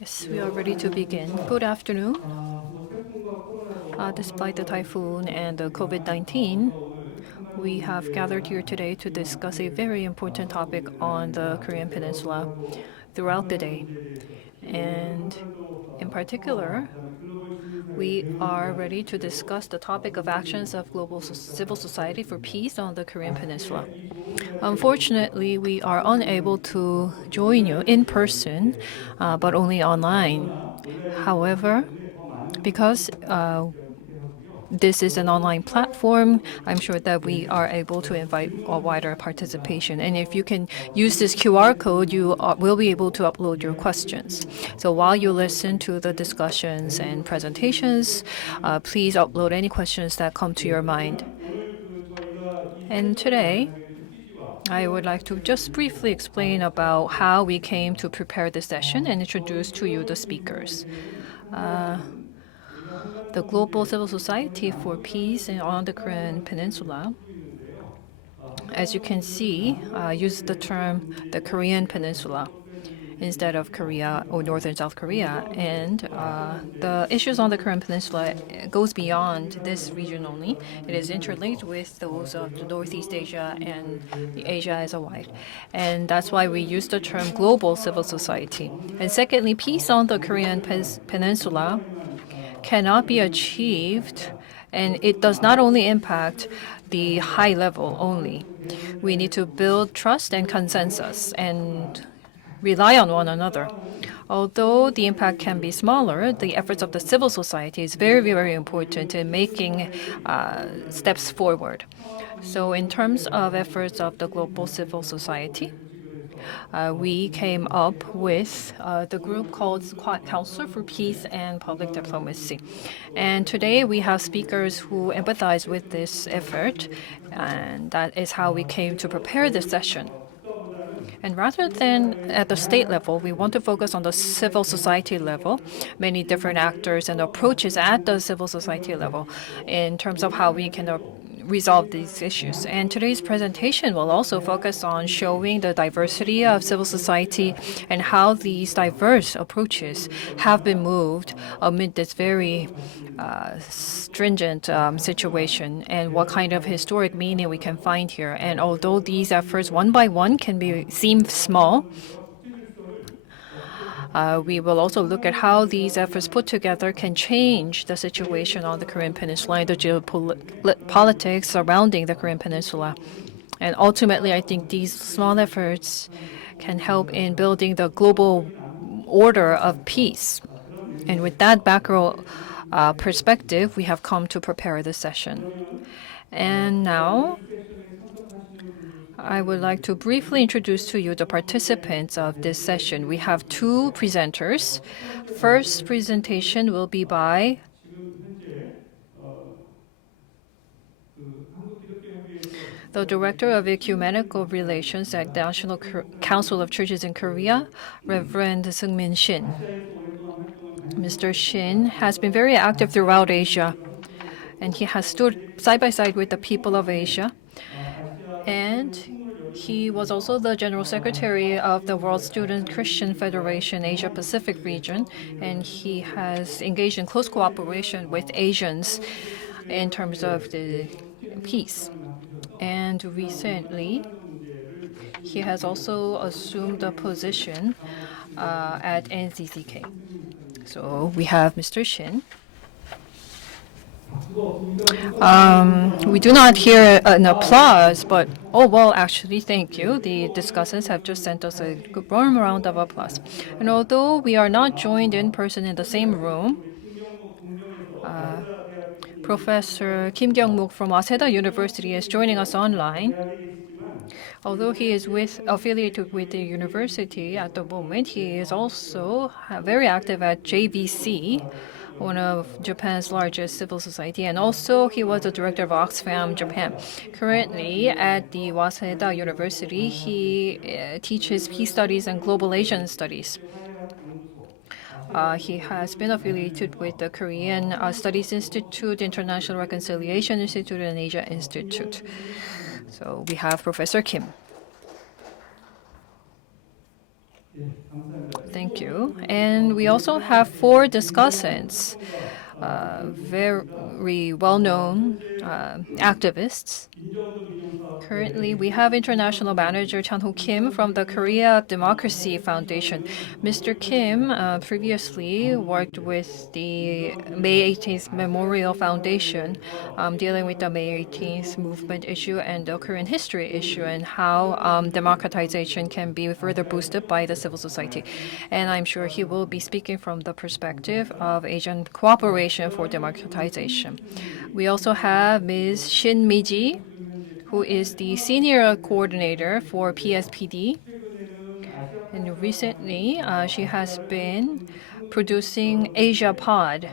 Yes, we are ready to begin. Good afternoon. Despite the typhoon and the COVID-19, we have gathered here today to discuss a very important topic on the Korean Peninsula throughout the day. And in particular, we are ready to discuss the topic of actions of global civil society for peace on the Korean Peninsula. Unfortunately, we are unable to join you in person, but only online. However, because this is an online platform, I'm sure that we are able to invite a wider participation. And if you can use this QR code, you will be able to upload your questions. So while you listen to the discussions and presentations, please upload any questions that come to your mind. And today, I would like to just briefly explain about how we came to prepare this session and introduce to you the speakers. The Global Civil Society for Peace on the Korean Peninsula, as you can see, uses the term the Korean Peninsula instead of Korea or Northern South Korea. And the issues on the Korean Peninsula goes beyond this region only. It is interlinked with those of the Northeast Asia and the Asia as a wide. And that's why we use the term global civil society. And secondly, peace on the Korean Peninsula cannot be achieved, and it does not only impact the high level only. We need to build trust and consensus and rely on one another. Although the impact can be smaller, the efforts of the civil society is very, very important in making steps forward. So in terms of efforts of the global civil society, we came up with the group called Council for Peace and Public Diplomacy. And today we have speakers who empathize with this effort, and that is how we came to prepare this session. And rather than at the state level, we want to focus on the civil society level, many different actors and approaches at the civil society level in terms of how we can resolve these issues. And today's presentation will also focus on showing the diversity of civil society and how these diverse approaches have been moved amid this very stringent situation, and what kind of historic meaning we can find here. And although these efforts one by one can seem small, we will also look at how these efforts put together can change the situation on the Korean Peninsula and the geopolitics surrounding the Korean Peninsula. And ultimately, I think these small efforts can help in building the global order of peace. And with that macro perspective, we have come to prepare this session. And now, I would like to briefly introduce to you the participants of this session. We have two presenters. First presentation will be by the Director of Ecumenical Relations at the National Council of Churches in Korea, Reverend Seung-min Shin. Mr. Shin has been very active throughout Asia, and he has stood side by side with the people of Asia. And he was also the General Secretary of the World Student Christian Federation Asia Pacific region, and he has engaged in close cooperation with Asians in terms of the peace. And recently, he has also assumed a position at Ncck. So we have Mr. Shin. We do not hear an applause, but oh well, actually, thank you. The discussers have just sent us a good warm round of applause. And although we are not joined in person in the same room, Professor Kim Kyung-mook from Waseda University is joining us online. Although he is affiliated with the university at the moment, he is also very active at JVC, one of Japan's largest civil society, and also he was the director of Oxfam Japan. Currently at the Waseda University, he teaches peace studies and global Asian studies. He has been affiliated with the Korean Studies Institute, International Reconciliation Institute, and Asia Institute. So we have Professor Kim. Thank you. And we also have 4 discussants, very well-known activists. Currently, we have International Manager Chan-ho Kim from the Korea Democracy Foundation. Mr. Kim previously worked with the May 18th Memorial Foundation, dealing with the May 18th movement issue and the Korean history issue and how democratization can be further boosted by the civil society. And I'm sure he will be speaking from the perspective of Asian cooperation for democratization. We also have Ms. Shin Mi-ji, who is the senior coordinator for PSPD. And recently, she has been producing Asia Pod,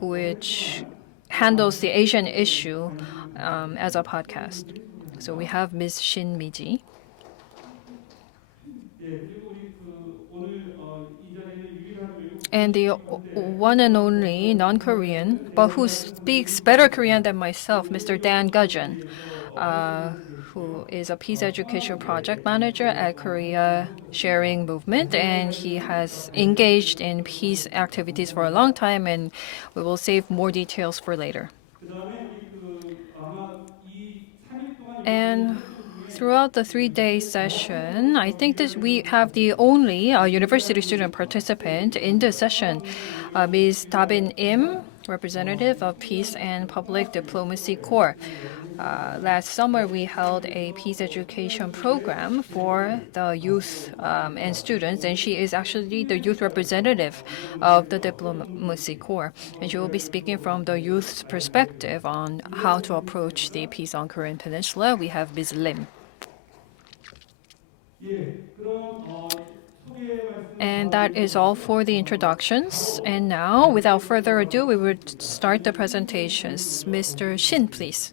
which handles the Asian issue as a podcast. So we have Ms. Shin Mi-ji. And the one and only non-Korean, but who speaks better Korean than myself, Mr. Dan Gudgeon, who is a peace education project manager at Korea Sharing Movement, and he has engaged in peace activities for a long time, and we will save more details for later. And throughout the 3-day session, I think that we have the only university student participant in this session, Ms. Dabin Im, representative of Peace and Public Diplomacy Corps. Last summer, we held a peace education program for the youth and students, and she is actually the youth representative of the Diplomacy Corps. And she will be speaking from the youth's perspective on how to approach the peace on Korean Peninsula. We have Ms. Lim. And that is all for the introductions. And now, without further ado, we would start the presentations. Mr. Shin, please.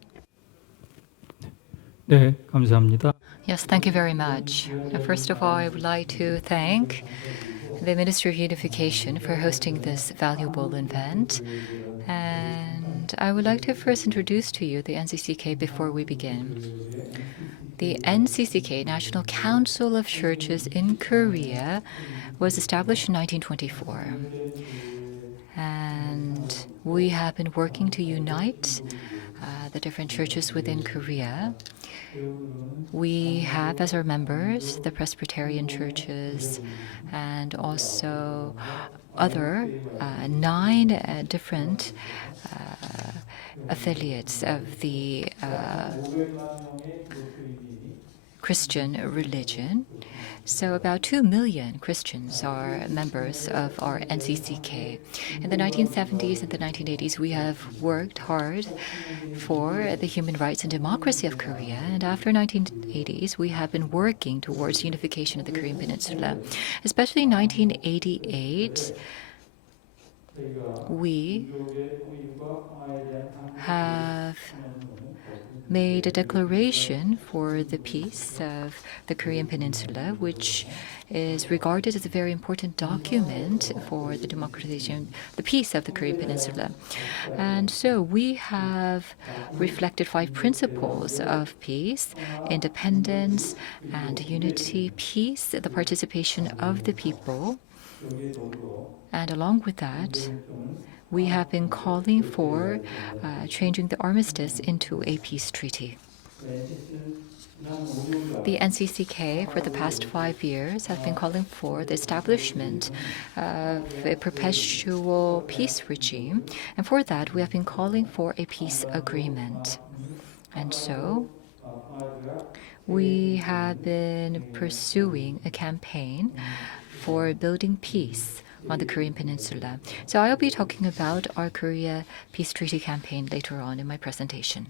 네, 감사합니다. Yes, thank you very much. First of all, I would like to thank the Ministry of Unification for hosting this valuable event. And I would like to first introduce to you the Ncck before we begin. The Ncck, National Council of Churches in Korea, was established in 1924. And we have been working to unite the different churches within Korea. We have as our members the Presbyterian churches and also other 9 different affiliates of the Christian religion. So about 2 million Christians are members of our Ncck. In the 1970s and the 1980s, we have worked hard for the human rights and democracy of Korea. And after 1980s, we have been working towards unification of the Korean Peninsula. Especially in 1988, we have made a declaration for the peace of the Korean Peninsula, which is regarded as a very important document for the democratization, the peace of the Korean Peninsula. And so we have reflected 5 principles of peace: independence and unity, peace, the participation of the people. And along with that, we have been calling for changing the armistice into a peace treaty. The Ncck, for the past 5 years, have been calling for the establishment of a perpetual peace regime. And for that, we have been calling for a peace agreement. And so, we have been pursuing a campaign for building peace on the Korean Peninsula. So I'll be talking about our Korea Peace Treaty campaign later on in my presentation.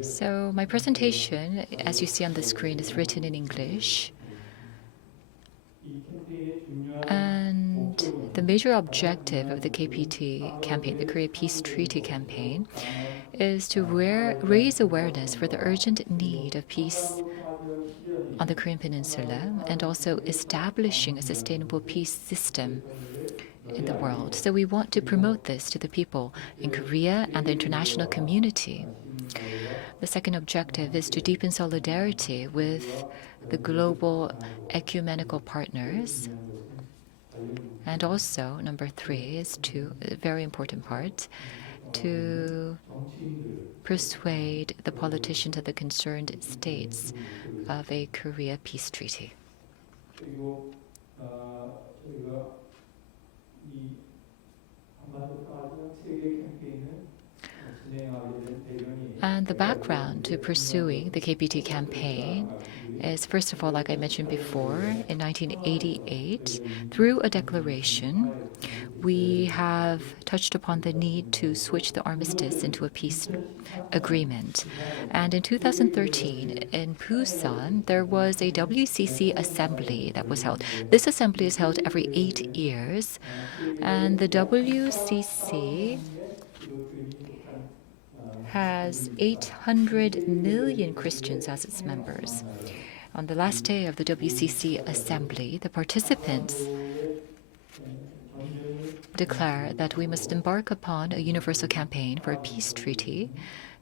So my presentation, as you see on the screen, is written in English. And the major objective of the KPT campaign, the Korea Peace Treaty campaign, is to raise awareness for the urgent need of peace on the Korean Peninsula and also establishing a sustainable peace system in the world. So we want to promote this to the people in Korea and the international community. The second objective is to deepen solidarity with the global ecumenical partners. And also, number 3 is a very important part, to persuade the politicians of the concerned states of a Korea peace treaty. And the background to pursuing the KPT campaign is, first of all, like I mentioned before, in 1988, through a declaration, we have touched upon the need to switch the armistice into a peace agreement. And in 2013, in Busan, there was a WCC assembly that was held. This assembly is held every 8 years, and the WCC has 800 million Christians as its members. On the last day of the WCC assembly, the participants declare that we must embark upon a universal campaign for a peace treaty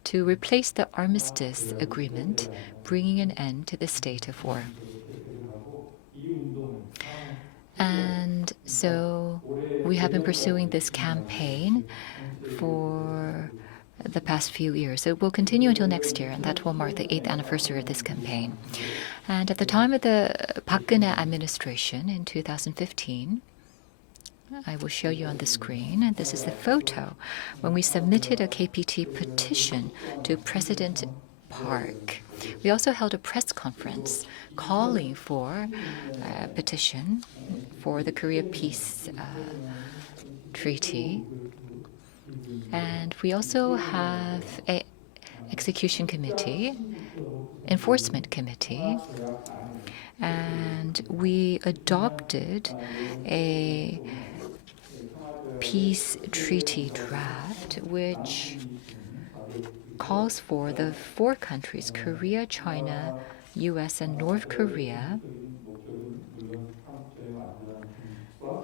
to replace the armistice agreement, bringing an end to the state of war. And so we have been pursuing this campaign for the past few years. So it will continue until next year, and that will mark the 8th anniversary of this campaign. And at the time of the Park Geun-hye administration in 2015, I will show you on the screen, and this is the photo when we submitted a KPT petition to President Park. We also held a press conference calling for a petition for the Korea Peace Treaty. And we also have an execution committee, enforcement committee, and we adopted a peace treaty draft which calls for the 4 countries, Korea, China, US, and North Korea,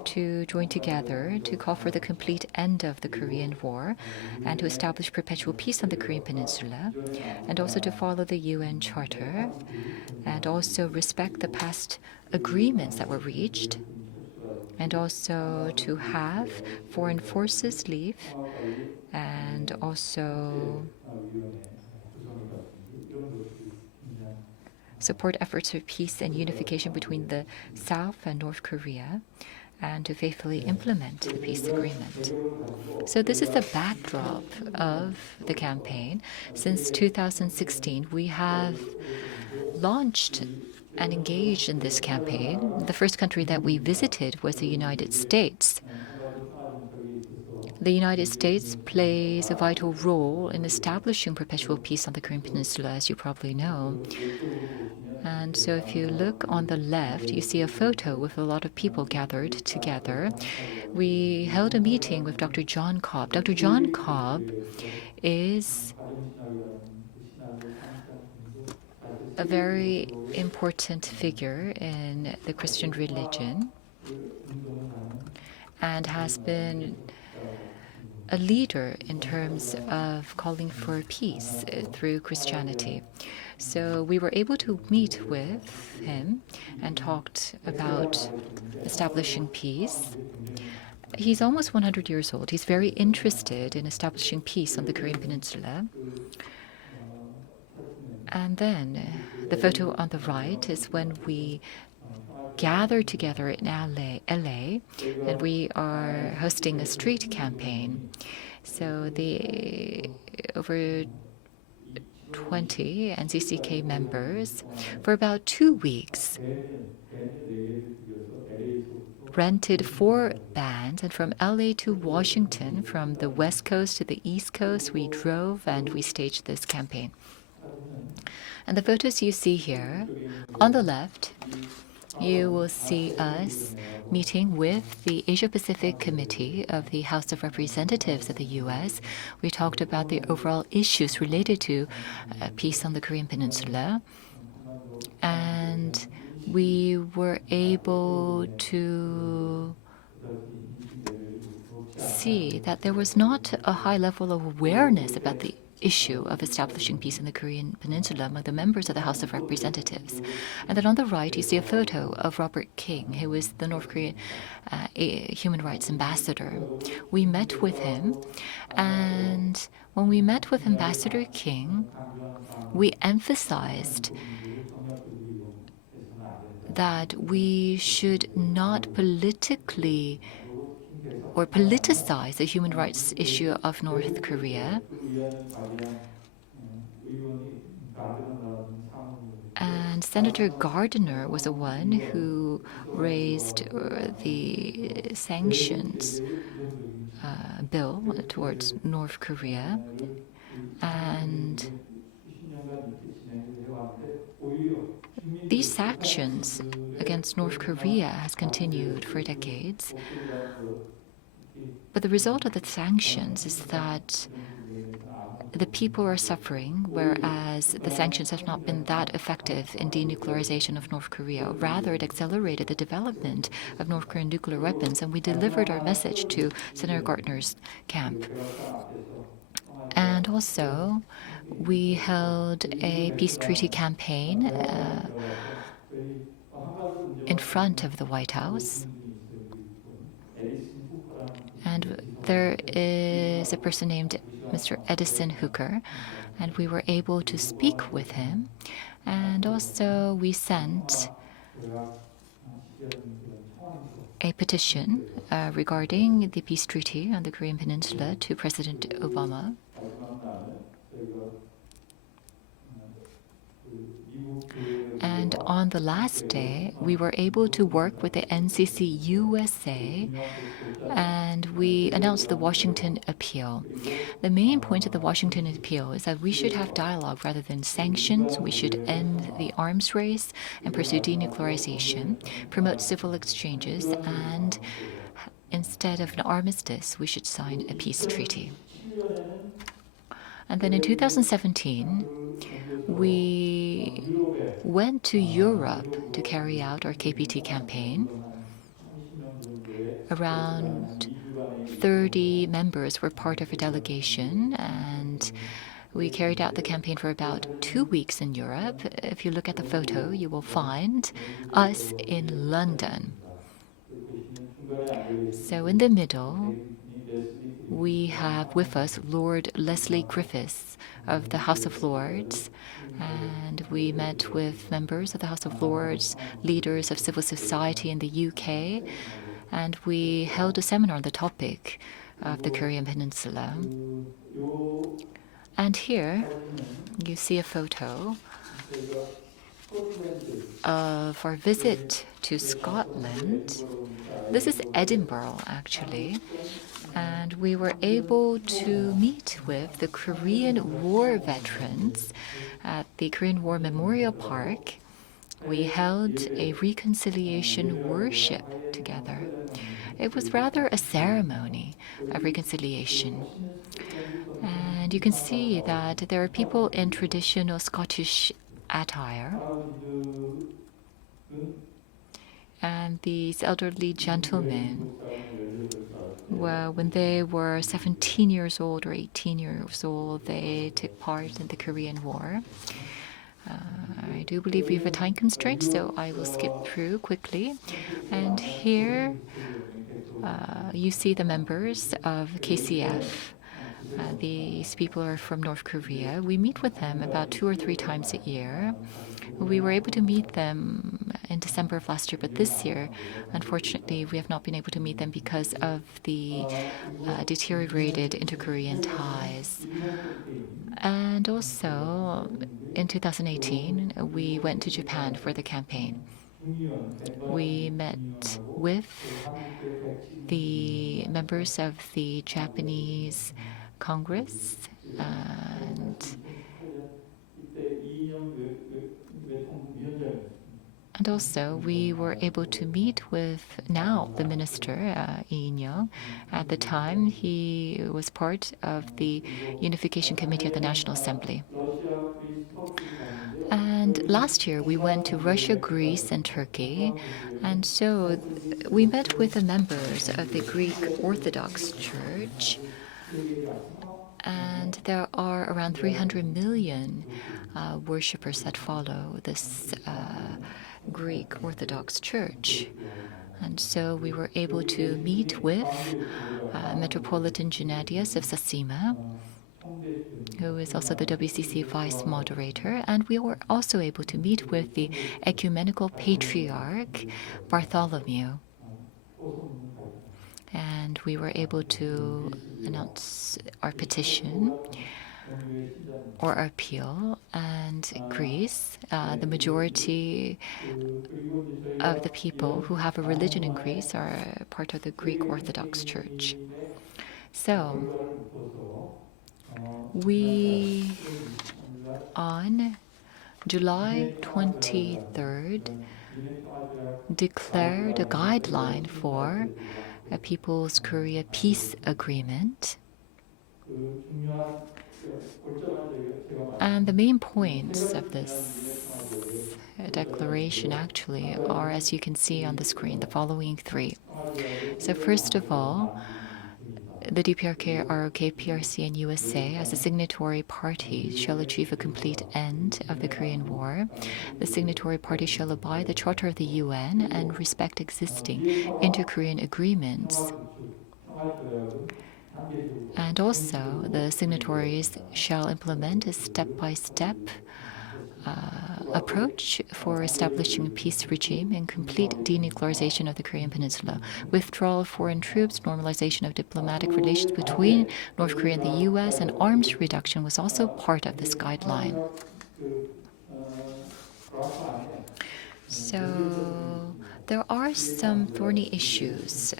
to join together to call for the complete end of the Korean War and to establish perpetual peace on the Korean Peninsula, and also to follow the UN Charter and also respect the past agreements that were reached, and also to have foreign forces leave, and also support efforts for peace and unification between the South and North Korea, and to faithfully implement the peace agreement. So this is the backdrop of the campaign. Since 2016, we have launched and engaged in this campaign. The first country that we visited was the United States. The United States plays a vital role in establishing perpetual peace on the Korean Peninsula, as you probably know. And so if you look on the left, you see a photo with a lot of people gathered together. We held a meeting with Dr. John Cobb. Dr. John Cobb is a very important figure in the Christian religion and has been a leader in terms of calling for peace through Christianity. So we were able to meet with him and talked about establishing peace. He's almost 100 years old. He's very interested in establishing peace on the Korean Peninsula. And then the photo on the right is when we gathered together in LA, and we are hosting a street campaign. So the over 20 Ncck members for about 2 weeks rented 4 vans, and from LA to Washington, from the West Coast to the East Coast, we drove and we staged this campaign. And the photos you see here, on the left, you will see us meeting with the Asia-Pacific Committee of the House of Representatives of the U.S. We talked about the overall issues related to peace on the Korean Peninsula. And we were able to see that there was not a high level of awareness about the issue of establishing peace in the Korean Peninsula among the members of the House of Representatives. And then on the right, you see a photo of Robert King, who is the North Korean human rights ambassador. We met with him, and when we met with Ambassador King, we emphasized that we should not politically or politicize the human rights issue of North Korea. And Senator Gardiner was the one who raised the sanctions bill towards North Korea. And these sanctions against North Korea has continued for decades. But the result of the sanctions is that the people are suffering, whereas the sanctions have not been that effective in denuclearization of North Korea. Rather, it accelerated the development of North Korean nuclear weapons, and we delivered our message to Senator Gardner's camp. And also, we held a peace treaty campaign in front of the White House. And there is a person named Mr. Edison Hooker, and we were able to speak with him. And also we sent a petition regarding the peace treaty on the Korean Peninsula to President Obama. And on the last day, we were able to work with the Ncck USA, and we announced the Washington appeal. The main point of the Washington appeal is that we should have dialogue rather than sanctions. We should end the arms race and pursue denuclearization, promote civil exchanges, and instead of an armistice, we should sign a peace treaty. And then in 2017, we went to Europe to carry out our KPT campaign. Around 30 members were part of a delegation, and we carried out the campaign for about 2 weeks in Europe. If you look at the photo, you will find us in London. So in the middle, we have with us Lord Leslie Griffiths of the House of Lords, and we met with members of the House of Lords, leaders of civil society in the UK, and we held a seminar on the topic of the Korean Peninsula. And here you see a photo of our visit to Scotland. This is Edinburgh, actually. And we were able to meet with the Korean War veterans at the Korean War Memorial Park. We held a reconciliation worship together. It was rather a ceremony of reconciliation. And you can see that there are people in traditional Scottish attire. And these elderly gentlemen, well, when they were 17 years old or 18 years old, they took part in the Korean War. I do believe we have a time constraint, so I will skip through quickly. And here you see the members of KCF. These people are from North Korea. We meet with them about 2 or 3 times a year. We were able to meet them in December of last year, but this year, unfortunately, we have not been able to meet them because of the deteriorated inter-Korean ties. And also, in 2018, we went to Japan for the campaign. We met with the members of the Japanese Congress, and also we were able to meet with now the minister, Lee In-young. At the time, he was part of the Unification Committee of the National Assembly. And And last year we went to Russia, Greece, and Turkey. And so we met with the members of the Greek Orthodox Church. And there are around 300 million worshippers that follow this Greek Orthodox Church. And so we were able to meet with Metropolitan Gennadius of Satsima, who is also the WCC vice moderator, and we were also able to meet with the ecumenical patriarch Bartholomew. And we were able to announce our petition or our appeal. And Greece, the majority of the people who have a religion in Greece are part of the Greek Orthodox Church. So we, on July 23rd, declared a guideline for a People's Korea Peace Agreement. And the main points of this declaration actually are, as you can see on the screen, the following three. So first of all, the DPRK, ROK, PRC, and USA, as a signatory party, shall achieve a complete end of the Korean War. The signatory party shall abide the Charter of the UN and respect existing inter-Korean agreements. And also, the signatories shall implement a step-by-step approach for establishing a peace regime and complete denuclearization of the Korean Peninsula, withdrawal of foreign troops, normalization of diplomatic relations between North Korea and the U.S., and arms reduction was also part of this guideline. So there are some thorny issues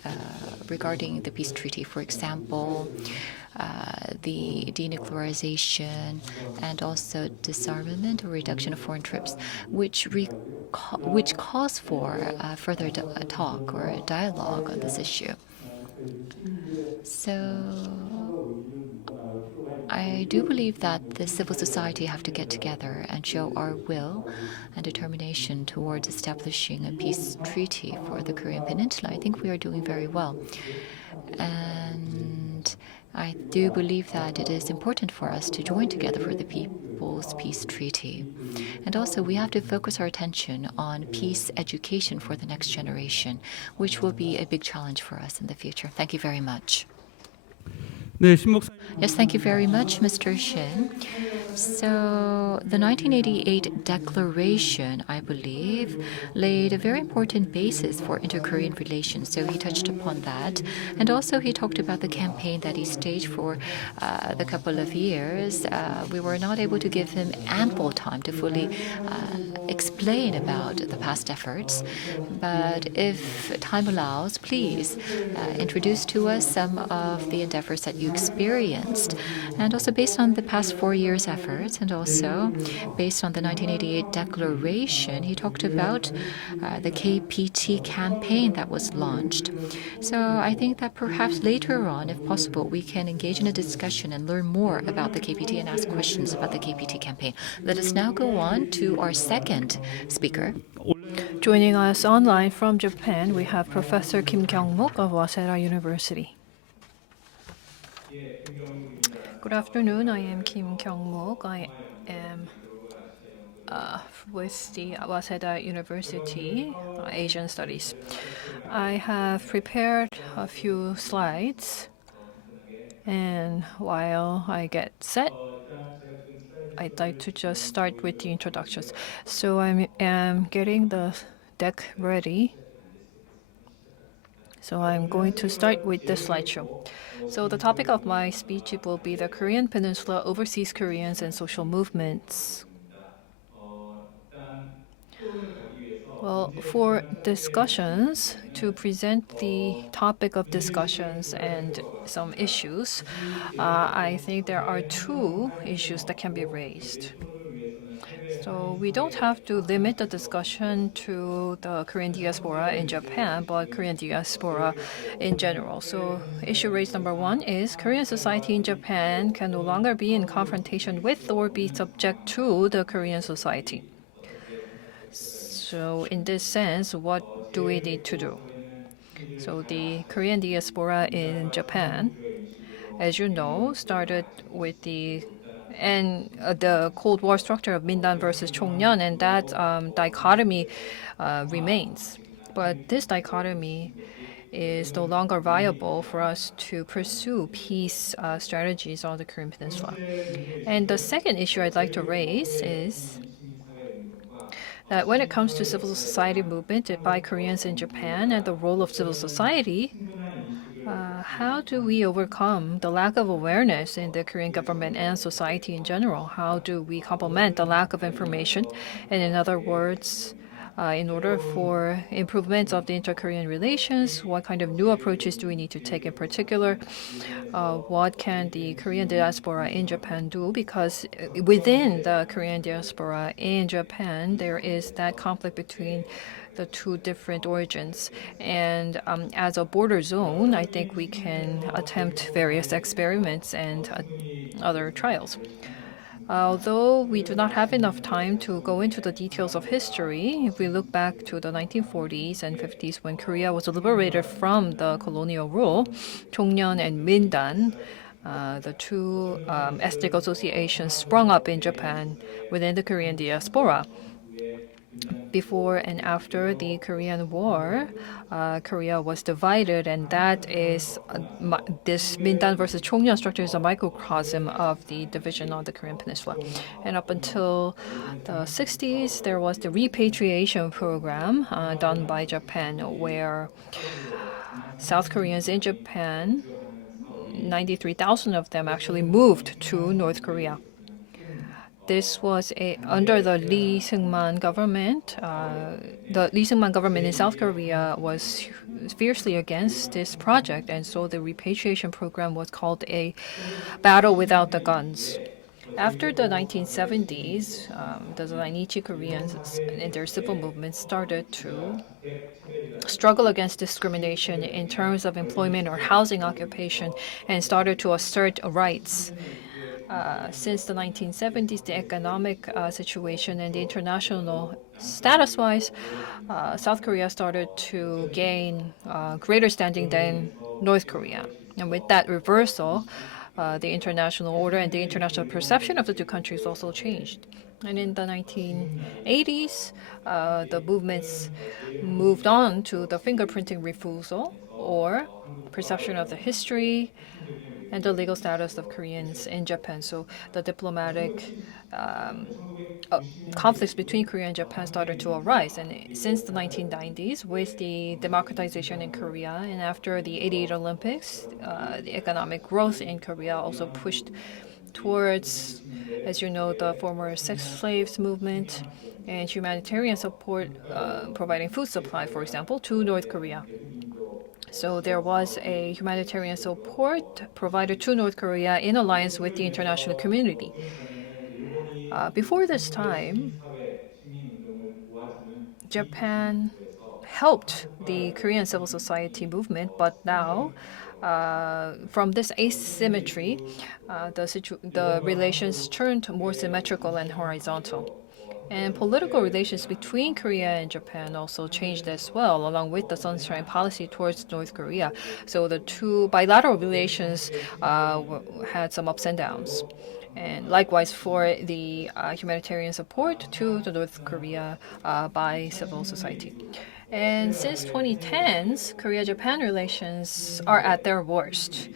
regarding the peace treaty. For example, the denuclearization and also disarmament or reduction of foreign troops, which calls for further talk or dialogue on this issue. So I do believe that the civil society have to get together and show our will and determination towards establishing a peace treaty for the Korean Peninsula. I think we are doing very well. And I do believe that it is important for us to join together for the People's Peace Treaty. And also, we have to focus our attention on peace education for the next generation, which will be a big challenge for us in the future. Thank you very much. Yes, thank you very much, Mr. Shin. So the 1988 declaration, I believe, laid a very important basis for inter-Korean relations. So he touched upon that. And also he talked about the campaign that he staged for the couple of years. We were not able to give him ample time to fully explain about the past efforts. But if time allows, please introduce to us some of the endeavors that you experienced. And also based on the past 4 years' efforts, and also based on the 1988 declaration, he talked about the KPT campaign that was launched. So I think that perhaps later on, if possible, we can engage in a discussion and learn more about the KPT and ask questions about the KPT campaign. Let us now go on to our second speaker. Joining us online from Japan, we have Professor Kim Kyung-mook of Waseda University. Good afternoon. I am Kim Kyung-mook. I am with the Waseda University Asian Studies. I have prepared a few slides, and while I get set, I'd like to just start with the introductions. So I am getting the deck ready. So I'm going to start with the slideshow. So the topic of my speech will be the Korean Peninsula, overseas Koreans, and social movements. Well, for discussions, to present the topic of discussions and some issues, I think there are two issues that can be raised. So we don't have to limit the discussion to the Korean diaspora in Japan, but Korean diaspora in general. So issue raised number one is Korean society in Japan can no longer be in confrontation with or be subject to the Korean society. So in this sense, what do we need to do? So the Korean diaspora in Japan, as you know, started with the Cold War structure of Mindan versus Chongnyeon, and that dichotomy remains. But this dichotomy is no longer viable for us to pursue peace strategies on the Korean Peninsula. And the second issue I'd like to raise is that when it comes to civil society movement by Koreans in Japan and the role of civil society, how do we overcome the lack of awareness in the Korean government and society in general? How do we complement the lack of information? And in other words, in order for improvements of the inter-Korean relations, what kind of new approaches do we need to take in particular? What can the Korean diaspora in Japan do? Because within the Korean diaspora in Japan, there is that conflict between the two different origins. And as a border zone, I think we can attempt various experiments and other trials. Although we do not have enough time to go into the details of history, if we look back to the 1940s and 50s when Korea was liberated from the colonial rule, Chongnyeon and Mindan, the two ethnic associations sprung up in Japan within the Korean diaspora. Before and after the Korean War, Korea was divided, and that is this Mindan versus Chongnyeon structure is a microcosm of the division on the Korean Peninsula. And up until the 60s, there was the repatriation program done by Japan, where South Koreans in Japan, 93,000 of them actually moved to North Korea. This was under the Lee Seung-man government. The Lee Seung-man government in South Korea was fiercely against this project, and so the repatriation program was called a battle without the guns. After the 1970s, the Ncck Koreans and their civil movement started to struggle against discrimination in terms of employment or housing occupation and started to assert rights. Since the 1970s, the economic situation and the international status-wise, South Korea started to gain greater standing than North Korea. And with that reversal, the international order and the international perception of the two countries also changed. And in the 1980s, the movements moved on to the fingerprinting refusal or perception of the history and the legal status of Koreans in Japan. So the diplomatic conflicts between Korea and Japan started to arise. And since the 1990s, with the democratization in Korea and after the 88 Olympics, the economic growth in Korea also pushed towards, as you know, the former sex slaves movement and humanitarian support, providing food supply, for example, to North Korea. So there was a humanitarian support provided to North Korea in alliance with the international community. Before this time, Japan helped the Korean civil society movement, but now, from this asymmetry, the relations turned more symmetrical and horizontal. And political relations between Korea and Japan also changed as well, along with the Sunshine Policy towards North Korea. So the two bilateral relations had some ups and downs. And likewise for the humanitarian support to the North Korea by civil society. And since 2010s, Korea-Japan relations are at their worst.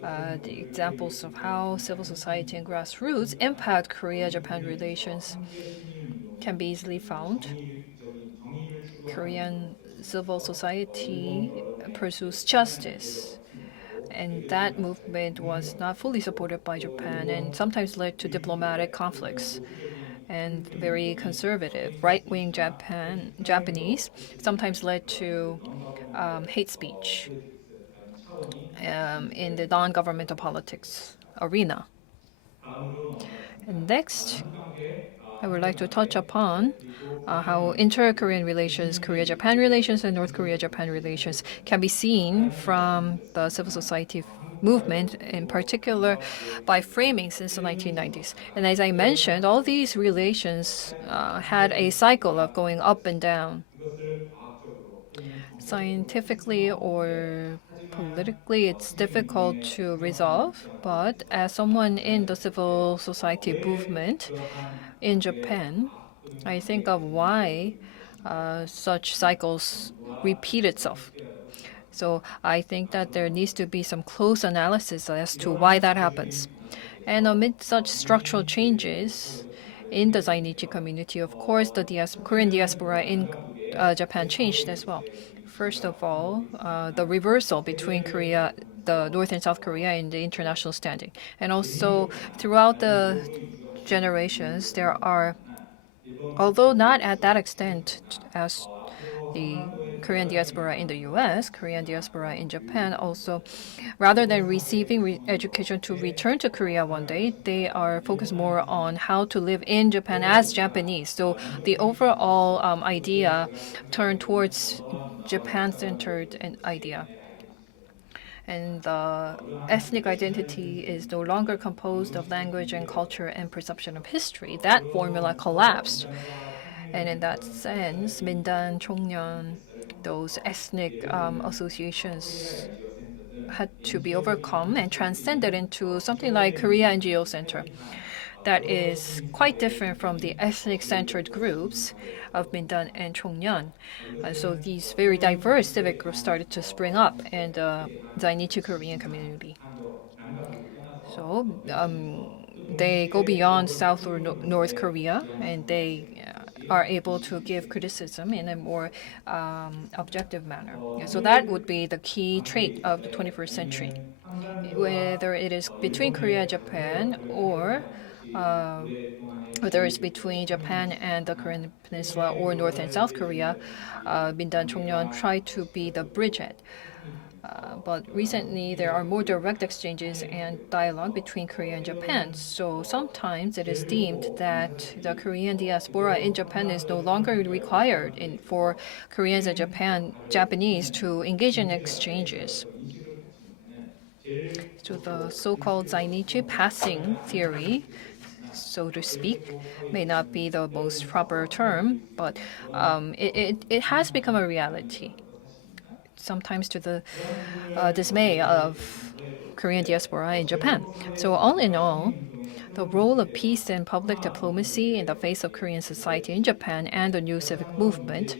The examples of how civil society and grassroots impact Korea-Japan relations can be easily found. Korean civil society pursues justice, and that movement was not fully supported by Japan and sometimes led to diplomatic conflicts. And very conservative right-wing Japanese sometimes led to hate speech in the non-governmental politics arena. And next, I would like to touch upon how inter-Korean relations, Korea-Japan relations, and North Korea-Japan relations can be seen from the civil society movement, in particular by framing since the 1990s. And as I mentioned, all these relations had a cycle of going up and down. Scientifically or politically, it's difficult to resolve, but as someone in the civil society movement in Japan, I think of why such cycles repeat itself. So I think that there needs to be some close analysis as to why that happens. And amid such structural changes in the Zainichi community, of course, the Korean diaspora in Japan changed as well. First of all, the reversal between Korea, the North and South Korea in the international standing. And also, throughout the generations, there are, although not at that extent as the Korean diaspora in the US, Korean diaspora in Japan also, rather than receiving education to return to Korea one day, they are focused more on how to live in Japan as Japanese. So the overall idea turned towards Japan-centered an idea. And the ethnic identity is no longer composed of language and culture and perception of history. That formula collapsed. And in that sense, Mindan, Chongyeon, those ethnic associations had to be overcome and transcended into something like Korea NGO Center. That is quite different from the ethnic-centered groups of Mindan and Chongyeon. So these very diverse civic groups started to spring up in the Zainichi Korean community. So they go beyond South or North Korea, and they are able to give criticism in a more objective manner. So that would be the key trait of the 21st century. Whether it is between Korea and Japan or whether it's between Japan and the Korean Peninsula or North and South Korea, Mindan Chongyeon try to be the bridgehead. But recently, there are more direct exchanges and dialogue between Korea and Japan. So sometimes it is deemed that the Korean diaspora in Japan is no longer required for Koreans and Japanese to engage in exchanges. So the so-called Zainichi passing theory, so to speak, may not be the most proper term, but it has become a reality, sometimes to the dismay of Korean diaspora in Japan. So all in all, the role of peace and public diplomacy in the face of Korean society in Japan and the new civic movement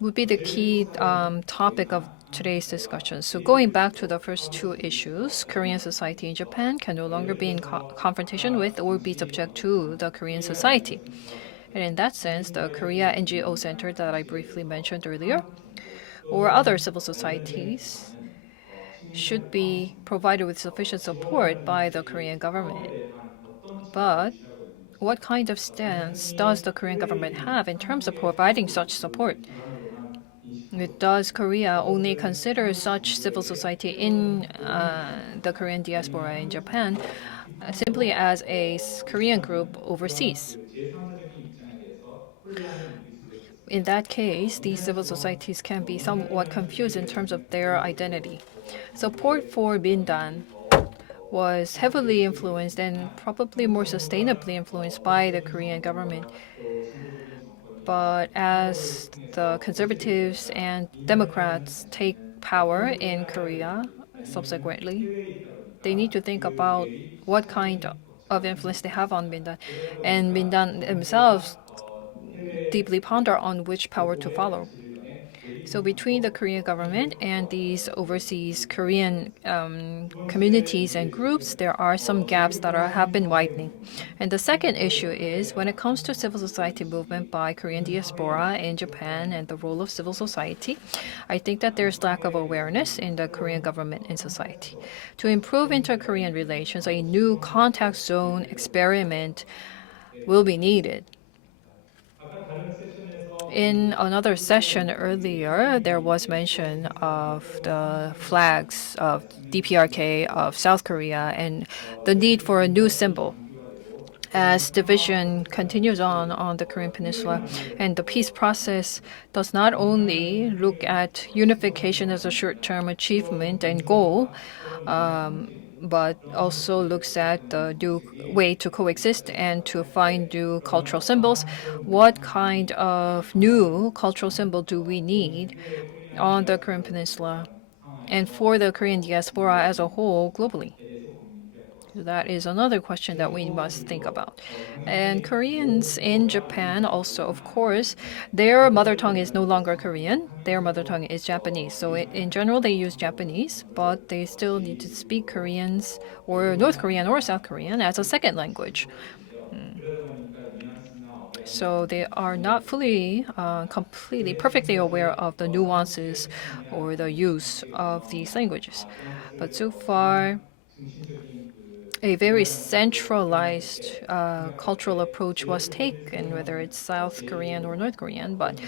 would be the key topic of today's discussion. So going back to the first two issues, Korean society in Japan can no longer be in confrontation with or be subject to the Korean society. And in that sense, the Korea NGO Center that I briefly mentioned earlier, or other civil societies, should be provided with sufficient support by the Korean government. But what kind of stance does the Korean government have in terms of providing such support? Does Korea only consider such civil society in the Korean diaspora in Japan simply as a Korean group overseas? In that case, these civil societies can be somewhat confused in terms of their identity. Support for Mindan was heavily influenced and probably more sustainably influenced by the Korean government. But as the conservatives and Democrats take power in Korea subsequently, they need to think about what kind of influence they have on Mindan. And Mindan themselves deeply ponder on which power to follow. So between the Korean government and these overseas Korean communities and groups, there are some gaps that have been widening. And the second issue is when it comes to civil society movement by Korean diaspora in Japan and the role of civil society, I think that there's lack of awareness in the Korean government and society. To improve inter-Korean relations, a new contact zone experiment will be needed. In another session earlier, there was mention of the flags of DPRK of South Korea and the need for a new symbol. as division continues on the Korean Peninsula. And the peace process does not only look at unification as a short-term achievement and goal, but also looks at the new way to coexist and to find new cultural symbols. What kind of new cultural symbol do we need on the Korean Peninsula and for the Korean diaspora as a whole globally? That is another question that we must think about. And Koreans in Japan also, of course, their mother tongue is no longer Korean. Their mother tongue is Japanese. So in general, they use Japanese, but they still need to speak Koreans or North Korean or South Korean as a second language. So they are not fully, completely, perfectly aware of the nuances or the use of these languages. But so far, a very centralized cultural approach was taken, whether it's South Korean or North Korean. But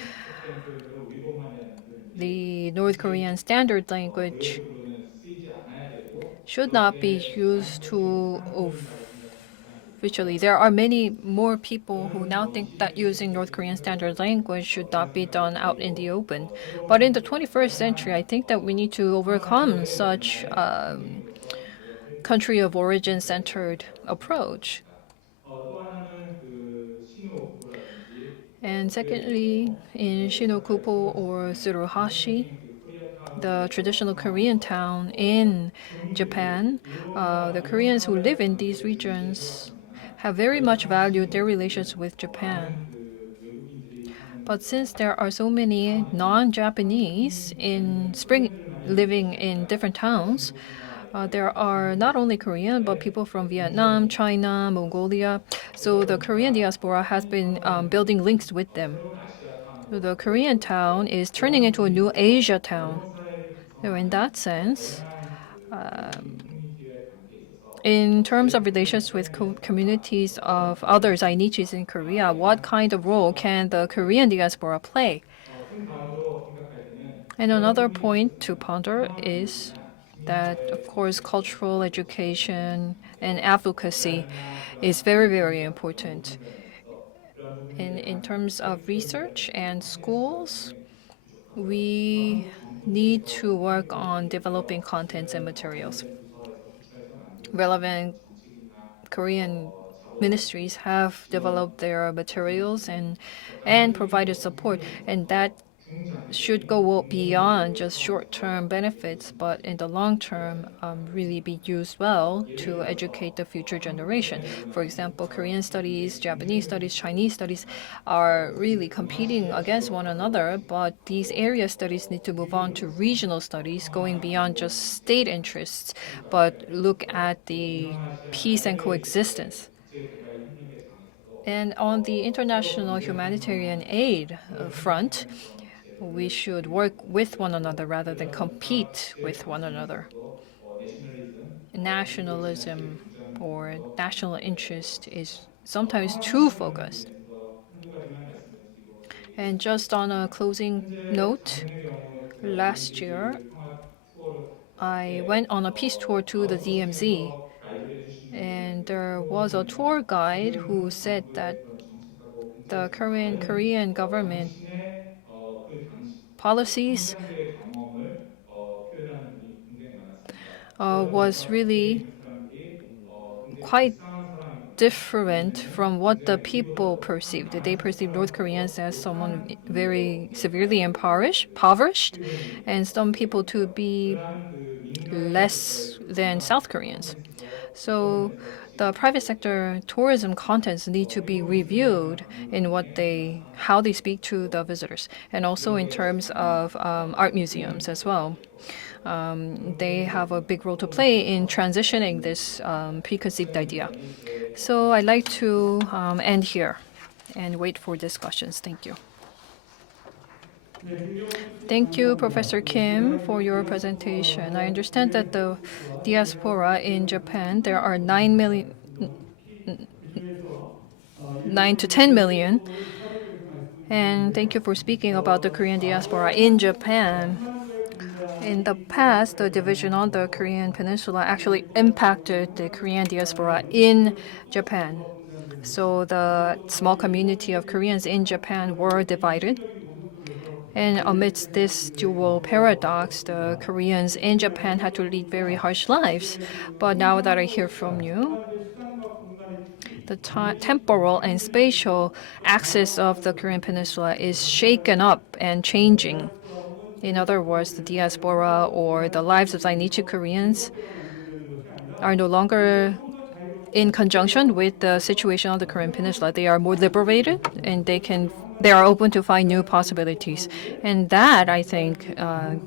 the North Korean standard language should not be used too officially. There are many more people who now think that using North Korean standard language should not be done out in the open. But in the 21st century, I think that we need to overcome such country of origin centered approach. And secondly, in Shinokupo or Tsuruhashi, the traditional Korean town in Japan, the Koreans who live in these regions have very much valued their relations with Japan. But since there are so many non-Japanese in spring living in different towns, there are not only Korean but people from Vietnam, China, Mongolia. So the Korean diaspora has been building links with them. So the Korean town is turning into a new Asia town. So in that sense, in terms of relations with communities of other zainichis in Korea, what kind of role can the Korean diaspora play? And another point to ponder is that, of course, cultural education and advocacy is very, very important. In terms of research and schools, we need to work on developing contents and materials. Relevant Korean ministries have developed their materials and provided support, and that should go beyond just short-term benefits, but in the long term, really be used well to educate the future generation. For example, Korean studies, Japanese studies, Chinese studies are really competing against one another, but these area studies need to move on to regional studies, going beyond just state interests, but look at the peace and coexistence. And on the international humanitarian aid front, we should work with one another rather than compete with one another. Nationalism or national interest is sometimes too focused. And just on a closing note, last year I went on a peace tour to the DMZ, and there was a tour guide who said that the current Korean government policies was really quite different from what the people perceived. They perceived North Koreans as someone very severely impoverished, and some people to be less than South Koreans. So the private sector tourism contents need to be reviewed in how they speak to the visitors, and also in terms of art museums as well. They have a big role to play in transitioning this preconceived idea. So I'd like to end here and wait for discussions. Thank you. Thank you, Professor Kim, for your presentation. I understand that the diaspora in Japan, there are 9 to 10 million. And thank you for speaking about the Korean diaspora in Japan. In the past, the division on the Korean Peninsula actually impacted the Korean diaspora in Japan. So the small community of Koreans in Japan were divided. And amidst this dual paradox, the Koreans in Japan had to lead very harsh lives. But now that I hear from you, the temporal and spatial axis of the Korean Peninsula is shaken up and changing. In other words, the diaspora or the lives of Ncck Koreans are no longer in conjunction with the situation on the Korean Peninsula. They are more liberated and they are open to find new possibilities. And that, I think,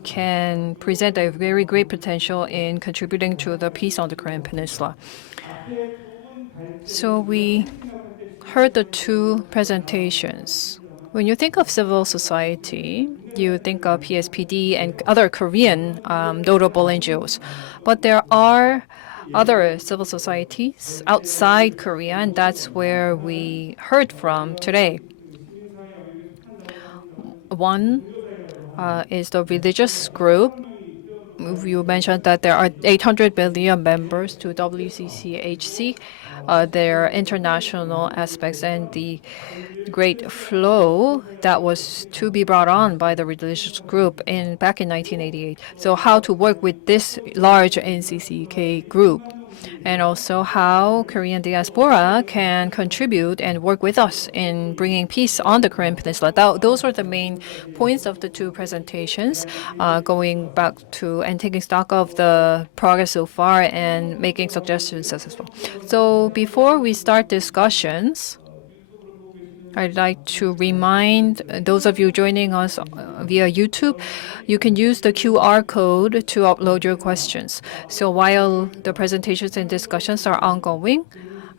can present a very great potential in contributing to the peace on the Korean Peninsula. So we heard the two presentations. When you think of civil society, you think of PSPD and other Korean notable NGOs. But there are other civil societies outside Korea, and that's where we heard from today. One is the religious group. You mentioned that there are 800 million members to WCCHC. There are international aspects and the great flow that was to be brought on by the religious group back in 1988. So how to work with this large Ncck group, and also how Korean diaspora can contribute and work with us in bringing peace on the Korean Peninsula. Those are the main points of the two presentations, going back to and taking stock of the progress so far and making suggestions as well. So before we start discussions, I'd like to remind those of you joining us via YouTube, you can use the QR code to upload your questions. So while the presentations and discussions are ongoing,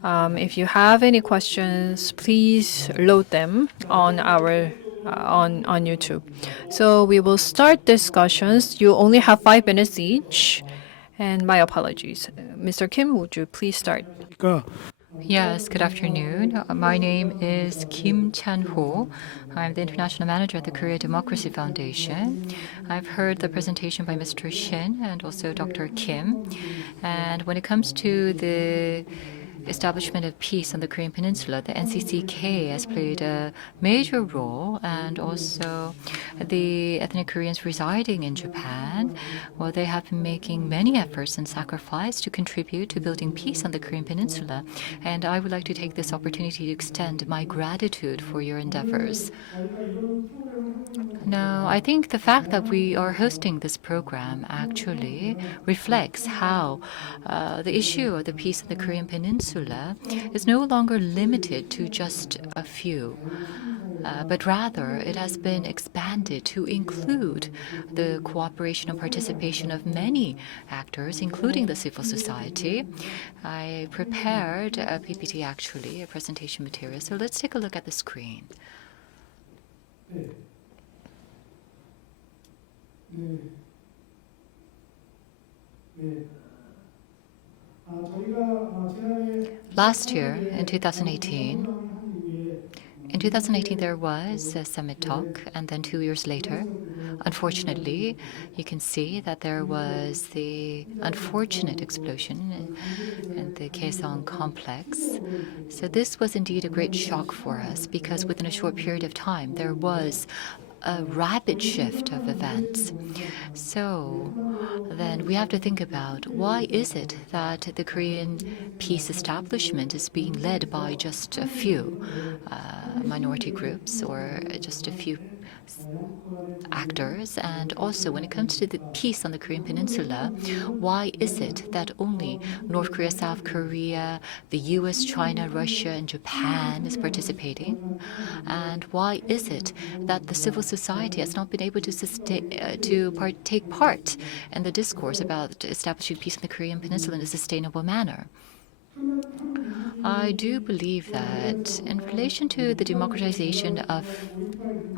if you have any questions, please load them on our on YouTube. So we will start discussions. You only have 5 minutes each, and my apologies. Mr. Kim, would you please start? Yes, good afternoon. My name is Kim Chan-ho. I'm the International Manager at the Korea Democracy Foundation. I've heard the presentation by Mr. Shin and also Dr. Kim. And when it comes to the establishment of peace on the Korean Peninsula, the Ncck has played a major role, and also the ethnic Koreans residing in Japan, well, they have been making many efforts and sacrifice to contribute to building peace on the Korean Peninsula. And I would like to take this opportunity to extend my gratitude for your endeavors. Now, I think the fact that we are hosting this program actually reflects how the issue of the peace in the Korean Peninsula is no longer limited to just a few, but rather it has been expanded to include the cooperation and participation of many actors, including the civil society. I prepared a PPT, actually, a presentation material. So let's take a look at the screen. Last year, in 2018, there was a summit talk, and then 2 years later, unfortunately, you can see that there was the unfortunate explosion in the Kaesong complex. So this was indeed a great shock for us, because within a short period of time, there was a rapid shift of events. So then we have to think about, why is it that the Korean peace establishment is being led by just a few minority groups or just a few actors? And also, when it comes to the peace on the Korean Peninsula, why is it that only North Korea, South Korea, the US, China, Russia, and Japan is participating? And why is it that the civil society has not been able to take part in the discourse about establishing peace in the Korean Peninsula in a sustainable manner? I do believe that in relation to the democratization of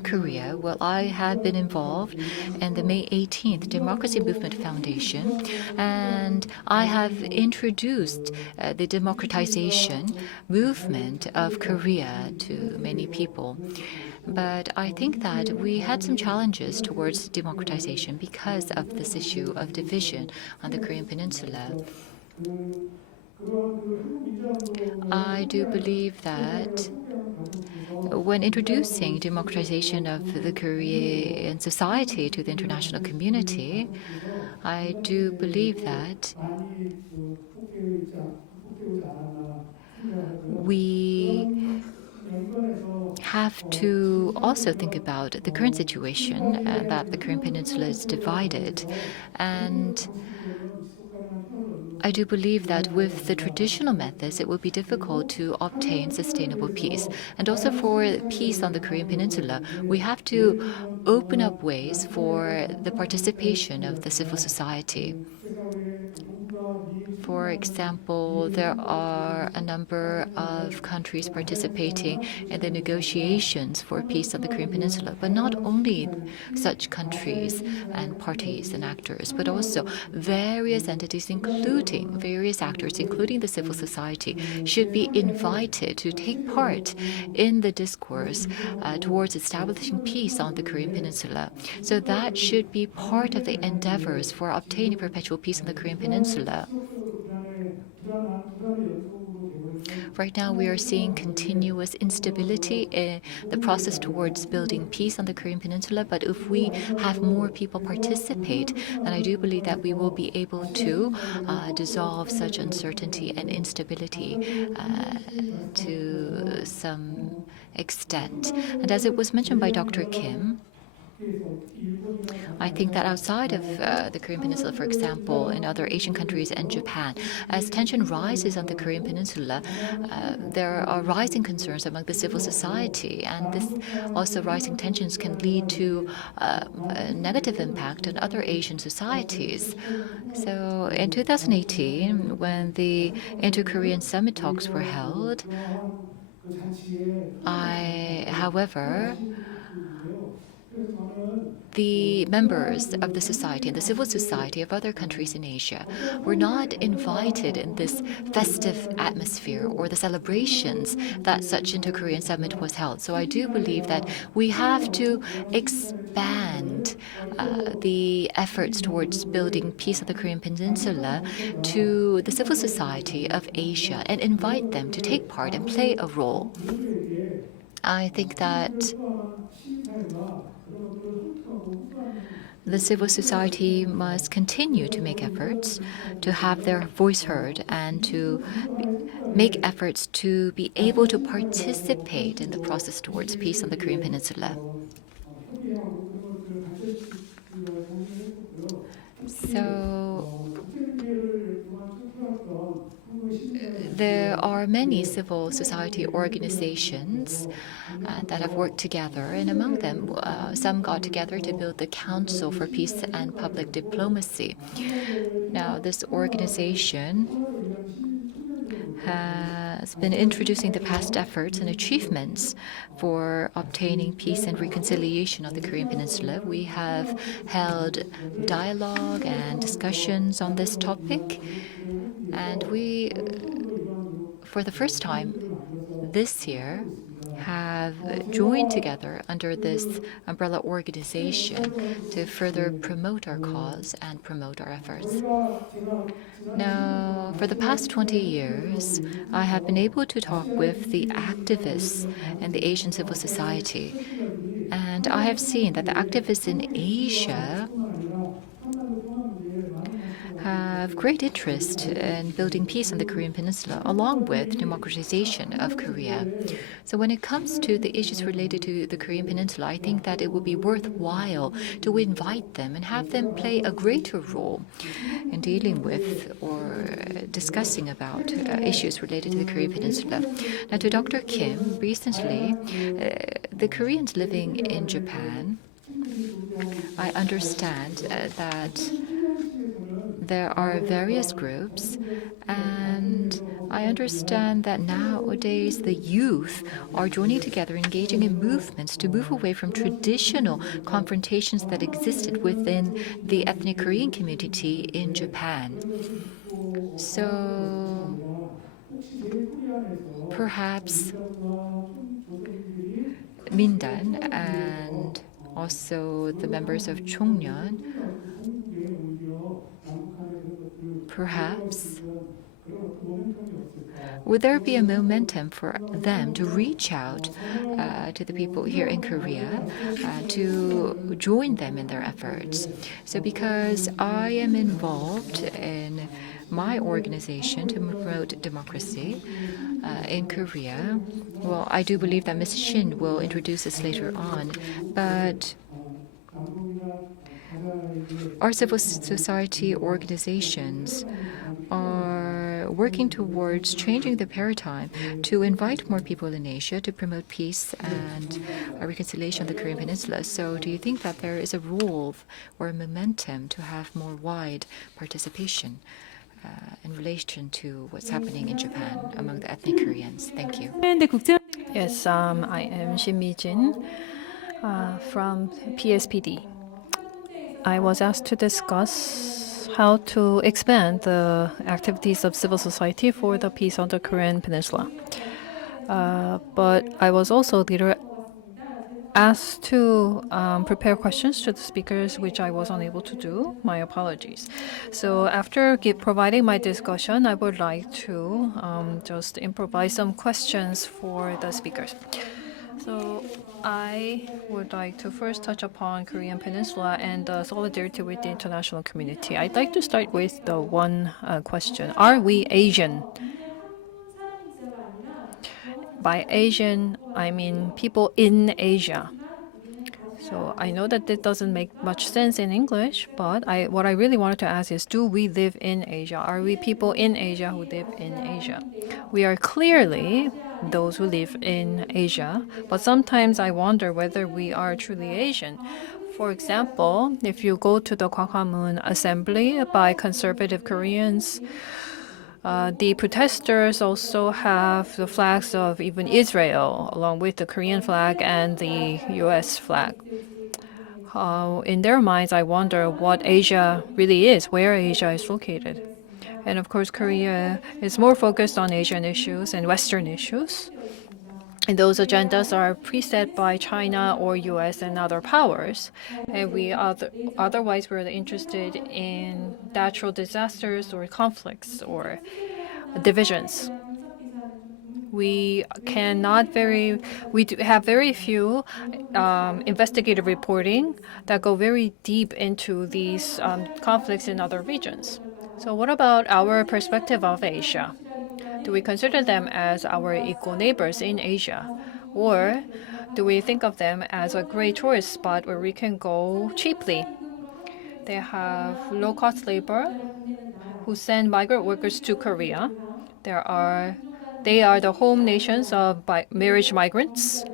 Korea, well, I have been involved in the May 18th Democracy Movement Foundation, and I have introduced the democratization movement of Korea to many people. But I think that we had some challenges towards democratization because of this issue of division on the Korean Peninsula. I do believe that when introducing democratization of the Korean society to the international community, I do believe that we have to also think about the current situation, that the Korean Peninsula is divided. And I do believe that with the traditional methods, it will be difficult to obtain sustainable peace. And also for peace on the Korean Peninsula, we have to open up ways for the participation of the civil society. For example, there are a number of countries participating in the negotiations for peace on the Korean Peninsula, but not only such countries and parties and actors, but also various entities, including various actors, including the civil society, should be invited to take part in the discourse towards establishing peace on the Korean Peninsula. So that should be part of the endeavors for obtaining perpetual peace on the Korean Peninsula. Right now, we are seeing continuous instability in the process towards building peace on the Korean Peninsula. But if we have more people participate, then I do believe that we will be able to dissolve such uncertainty and instability to some extent. And as it was mentioned by Dr. Kim, I think that outside of the Korean Peninsula, for example, in other Asian countries and Japan, as tension rises on the Korean Peninsula, there are rising concerns among the civil society, and this also rising tensions can lead to a negative impact on other Asian societies. So in 2018, when the Inter-Korean Summit talks were held, however, the members of the society and the civil society of other countries in Asia were not invited in this festive atmosphere or the celebrations that such Inter-Korean Summit was held. So I do believe that we have to expand the efforts towards building peace on the Korean Peninsula to the civil society of Asia and invite them to take part and play a role. I think that the civil society must continue to make efforts to have their voice heard and to make efforts to be able to participate in the process towards peace on the Korean Peninsula. So there are many civil society organizations that have worked together, and among them, some got together to build the Council for Peace and Public Diplomacy. Now, this organization has been introducing the past efforts and achievements for obtaining peace and reconciliation on the Korean Peninsula. We have held dialogue and discussions on this topic, and we, for the first time this year, have joined together under this umbrella organization to further promote our cause and promote our efforts. Now, for the past 20 years, I have been able to talk with the activists in the Asian civil society, and I have seen that the activists in Asia have great interest in building peace on the Korean Peninsula, along with democratization of Korea. So when it comes to the issues related to the Korean Peninsula, I think that it would be worthwhile to invite them and have them play a greater role in dealing with or discussing about issues related to the Korean Peninsula. Now, to Dr. Kim, recently, the Koreans living in Japan, I understand that there are various groups, and I understand that nowadays the youth are joining together, engaging in movements to move away from traditional confrontations that existed within the ethnic Korean community in Japan. So perhaps Mindan and also the members of Chongyeon perhaps would there be a momentum for them to reach out to the people here in Korea to join them in their efforts? So because I am involved in my organization to promote democracy in Korea, well, I do believe that Ms. Shin will introduce this later on, but our civil society organizations are working towards changing the paradigm to invite more people in Asia to promote peace and reconciliation on the Korean Peninsula. So do you think that there is a role or a momentum to have more wide participation in relation to what's happening in Japan among the ethnic Koreans? Thank you. Yes, I am Shin Mi-jin from PSPD. I was asked to discuss how to expand the activities of civil society for the peace on the Korean Peninsula. But I was also later asked to prepare questions to the speakers, which I was unable to do. My apologies. So after providing my discussion, I would like to just improvise some questions for the speakers. So I would like to first touch upon Korean Peninsula and the solidarity with the international community. I'd like to start with the one question. Are we Asian? By Asian, I mean people in Asia. So I know that this doesn't make much sense in English, but what I really wanted to ask is, do we live in Asia? Are we people in Asia who live in Asia? We are clearly those who live in Asia, but sometimes I wonder whether we are truly Asian. For example, if you go to the Gwanghwamun Assembly by conservative Koreans, the protesters also have the flags of even Israel, along with the Korean flag and the US flag. In their minds, I wonder what Asia really is, where Asia is located. And of course, Korea is more focused on Asian issues and Western issues. And those agendas are preset by China or US and other powers. And otherwise, we're interested in natural disasters or conflicts or divisions. We have very few investigative reporting that go very deep into these conflicts in other regions. So what about our perspective of Asia? Do we consider them as our equal neighbors in Asia? Or do we think of them as a great tourist spot where we can go cheaply? They have low-cost labor who send migrant workers to Korea. They are the home nations of marriage migrants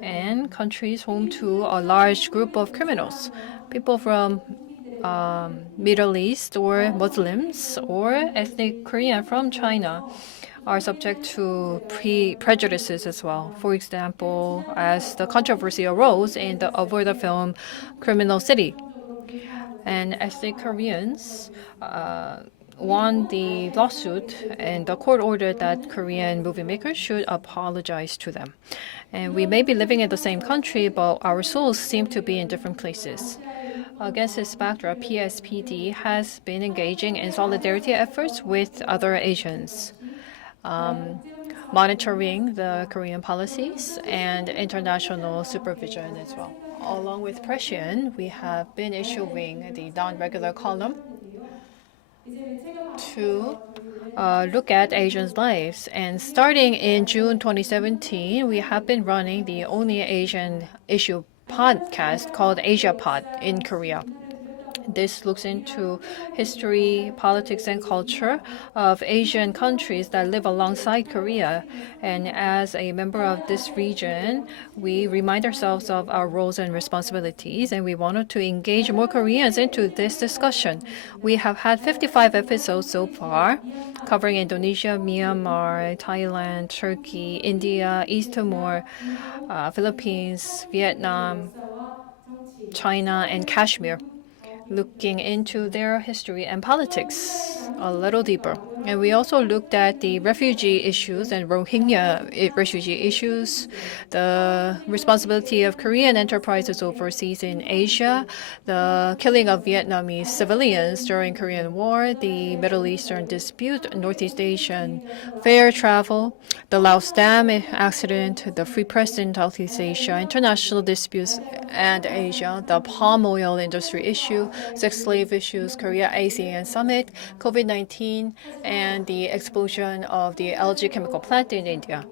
and countries home to a large group of criminals. People from Middle East or Muslims or ethnic Korean from China are subject to prejudices as well. For example, as the controversy arose over the film Criminal City, and ethnic Koreans won the lawsuit, and the court ordered that Korean movie makers should apologize to them. And we may be living in the same country, but our souls seem to be in different places. Against this backdrop, PSPD has been engaging in solidarity efforts with other Asians, monitoring the Korean policies and international supervision as well. Along with Pression, we have been issuing the non-regular column to look at Asians' lives. And starting in June 2017, we have been running the only Asian issue podcast called Asia Pod in Korea. This looks into history, politics, and culture of Asian countries that live alongside Korea. And as a member of this region, we remind ourselves of our roles and responsibilities, and we wanted to engage more Koreans into this discussion. We have had 55 episodes so far, covering Indonesia, Myanmar, Thailand, Turkey, India, East Timor, Philippines, Vietnam, China, and Kashmir, looking into their history and politics a little deeper. And we also looked at the refugee issues and Rohingya refugee issues, the responsibility of Korean enterprises overseas in Asia, the killing of Vietnamese civilians during Korean War, the Middle Eastern dispute, Northeast Asian fair travel, the Laos Dam accident, the free press in Southeast Asia, international disputes and Asia, the palm oil industry issue, sex slave issues, Korea ASEAN summit, COVID-19, and the explosion of the LG chemical plant in India.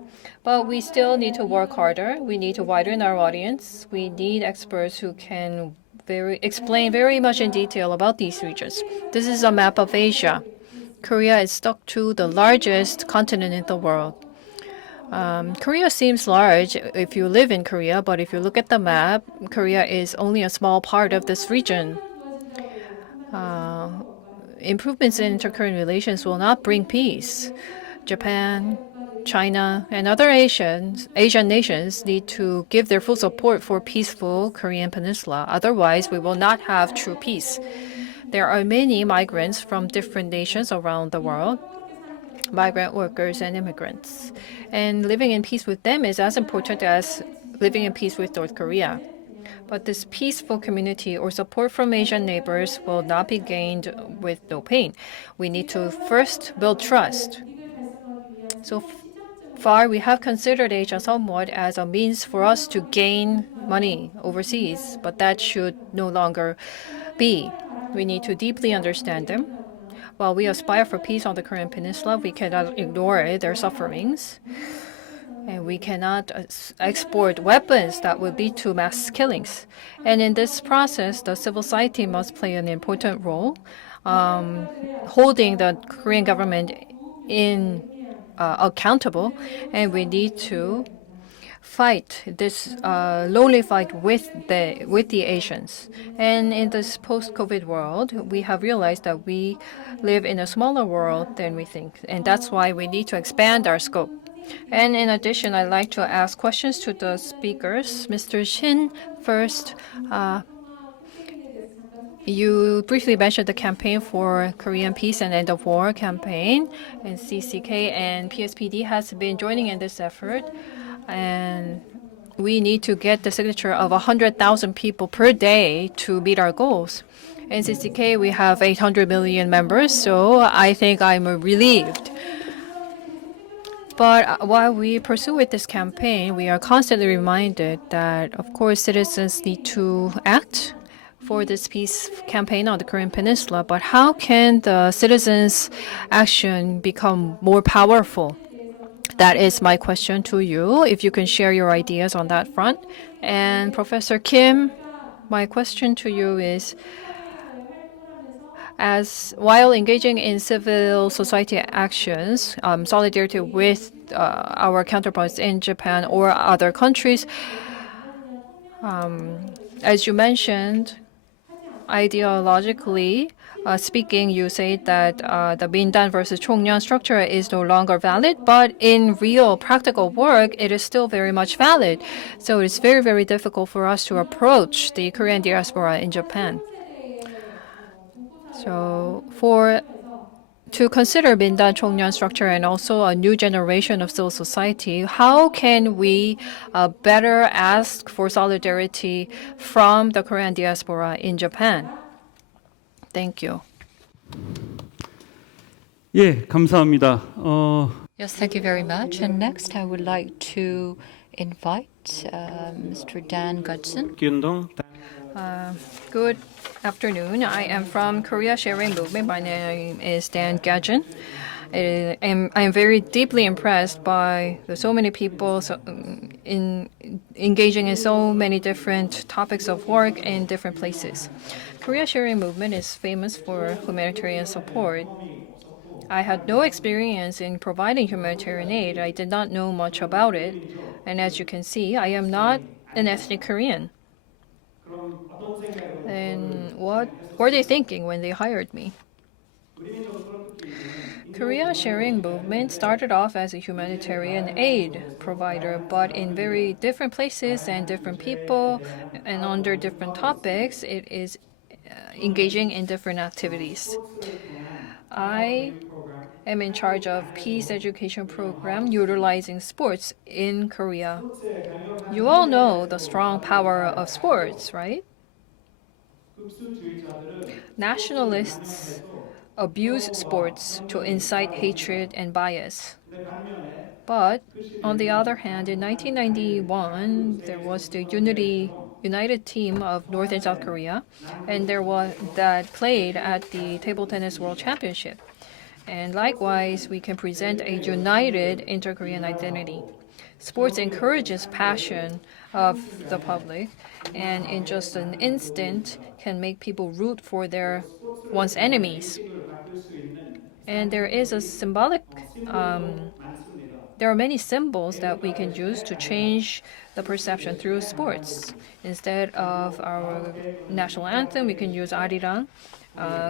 But we still need to work harder. We need to widen our audience. We need experts who can explain very much in detail about these regions. This is a map of Asia. Korea is stuck to the largest continent in the world. Korea seems large if you live in Korea, but if you look at the map, Korea is only a small part of this region. Improvements in inter-Korean relations will not bring peace. Japan, China, and other Asian nations need to give their full support for peaceful Korean Peninsula. Otherwise, we will not have true peace. There are many migrants from different nations around the world, migrant workers and immigrants. And living in peace with them is as important as living in peace with North Korea. But this peaceful community or support from Asian neighbors will not be gained with no pain. We need to first build trust. So far, we have considered Asia somewhat as a means for us to gain money overseas, but that should no longer be. We need to deeply understand them. While we aspire for peace on the Korean Peninsula, we cannot ignore their sufferings. And we cannot export weapons that would lead to mass killings. And in this process, the civil society must play an important role, holding the Korean government accountable. And we need to fight this lonely fight with the Asians. And in this post-COVID world, we have realized that we live in a smaller world than we think, and that's why we need to expand our scope. And in addition, I'd like to ask questions to the speakers. Mr. Shin, first, you briefly mentioned the campaign for Korean Peace and End of War campaign, and Ncck and PSPD has been joining in this effort. And we need to get the signature of 100,000 people per day to meet our goals. In Ncck, we have 800 million members, so I think I'm relieved. But while we pursue with this campaign, we are constantly reminded that, of course, citizens need to act for this peace campaign on the Korean Peninsula. But how can the citizens' action become more powerful? That is my question to you, if you can share your ideas on that front. And Professor Kim, my question to you is, while engaging in civil society actions, solidarity with our counterparts in Japan or other countries, as you mentioned, ideologically speaking, you say that the Mindan versus Chongnyeon structure is no longer valid, but in real practical work, it is still very much valid. So it's very, very difficult for us to approach the Korean diaspora in Japan. So to consider Mindan Chongnyeon structure and also a new generation of civil society, how can we better ask for solidarity from the Korean diaspora in Japan? Thank you. 예, 감사합니다. Yes, thank you very much. And next, I would like to invite Mr. Dan Gudson. 기운동 Good afternoon. I am from Korea Sharing Movement. My name is Dan Gajin. I am very deeply impressed by so many people engaging in so many different topics of work in different places. Korea Sharing Movement is famous for humanitarian support. I had no experience in providing humanitarian aid. I did not know much about it. And as you can see, I am not an ethnic Korean. And what were they thinking when they hired me? Korea Sharing Movement started off as a humanitarian aid provider, but in very different places and different people and under different topics, it is engaging in different activities. I am in charge of peace education program utilizing sports in Korea. You all know the strong power of sports, right? Nationalists abuse sports to incite hatred and bias. But on the other hand, in 1991, there was the united team of North and South Korea, and there was that played at the table tennis world championship. And likewise, we can present a united inter-Korean identity. Sports encourages passion of the public, and in just an instant can make people root for their one's enemies. And there is a symbolic there are many symbols that we can use to change the perception through sports. Instead of our national anthem, we can use arirang,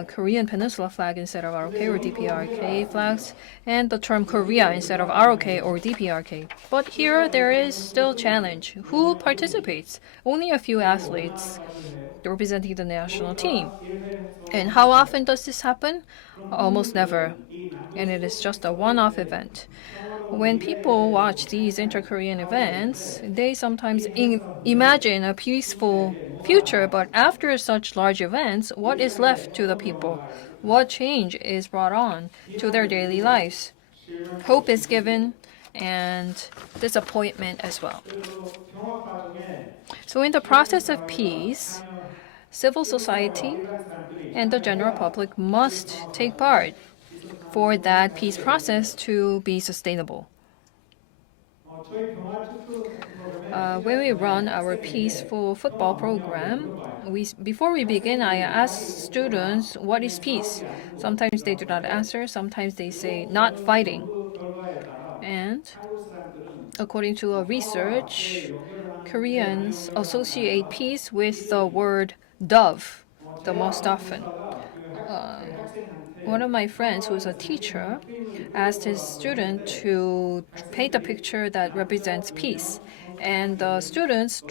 Korean Peninsula flag instead of ROK or DPRK flags, and the term Korea instead of ROK or DPRK. But here there is still challenge. Who participates? Only a few athletes representing the national team. And how often does this happen? Almost never. And it is just a one-off event. When people watch these inter-Korean events, they sometimes imagine a peaceful future, but after such large events, what is left to the people? What change is brought on to their daily lives? Hope is given and disappointment as well. So in the process of peace, civil society and the general public must take part for that peace process to be sustainable. When we run our peaceful football program, before we begin, I ask students, what is peace? Sometimes they do not answer, sometimes they say, not fighting. And according to a research, Koreans associate peace with the word dove the most often. One of my friends, who is a teacher, asked his student to paint a picture that represents peace. And the students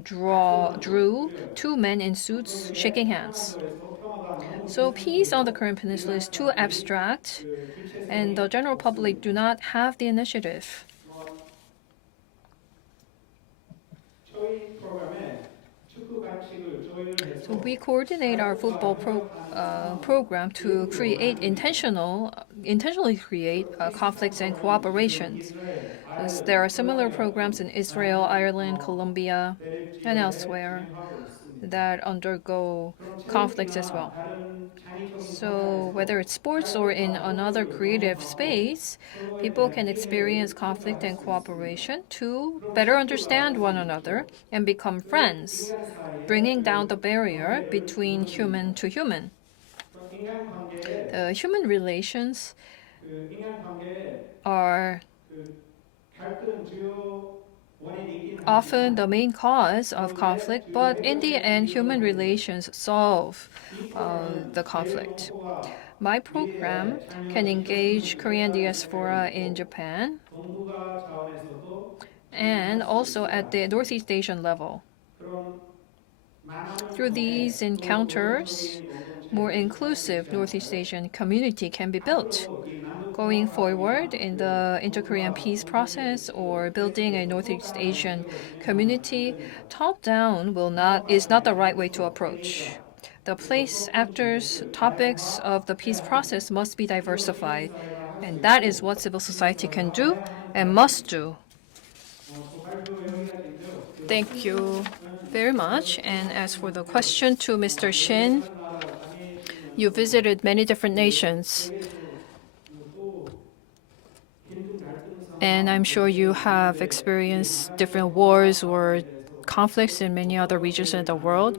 drew two men in suits shaking hands. So peace on the Korean Peninsula is too abstract, and the general public do not have the initiative. So we coordinate our football program to intentionally create conflicts and cooperations. There are similar programs in Israel, Ireland, Colombia, and elsewhere that undergo conflicts as well. So whether it's sports or in another creative space, people can experience conflict and cooperation to better understand one another and become friends, bringing down the barrier between human to human. Human relations are often the main cause of conflict, but in the end, human relations solve the conflict. My program can engage Korean diaspora in Japan and also at the Northeast Asian level. Through these encounters, more inclusive Northeast Asian community can be built. Going forward in the inter-Korean peace process or building a Northeast Asian community, top-down is not the right way to approach. The place, actors, topics of the peace process must be diversified, and that is what civil society can do and must do. Thank you very much. And as for the question to Mr. Shin, you visited many different nations. And I'm sure you have experienced different wars or conflicts in many other regions in the world.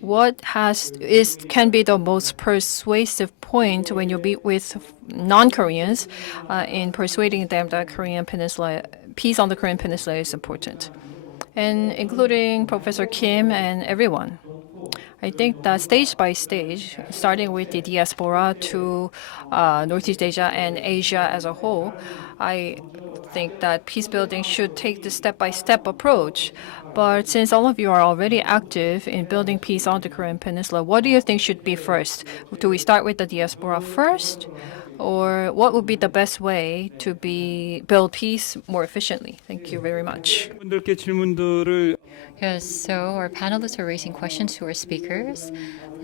What can be the most persuasive point when you meet with non-Koreans in persuading them that peace on the Korean Peninsula is important, and including Professor Kim and everyone. I think that stage by stage, starting with the diaspora to Northeast Asia and Asia as a whole, I think that peace building should take the step-by-step approach. But since all of you are already active in building peace on the Korean Peninsula, what do you think should be first? Do we start with the diaspora first? Or what would be the best way to build peace more efficiently? Thank you very much. 분들께 질문들을 Yes, so our panelists are raising questions to our speakers.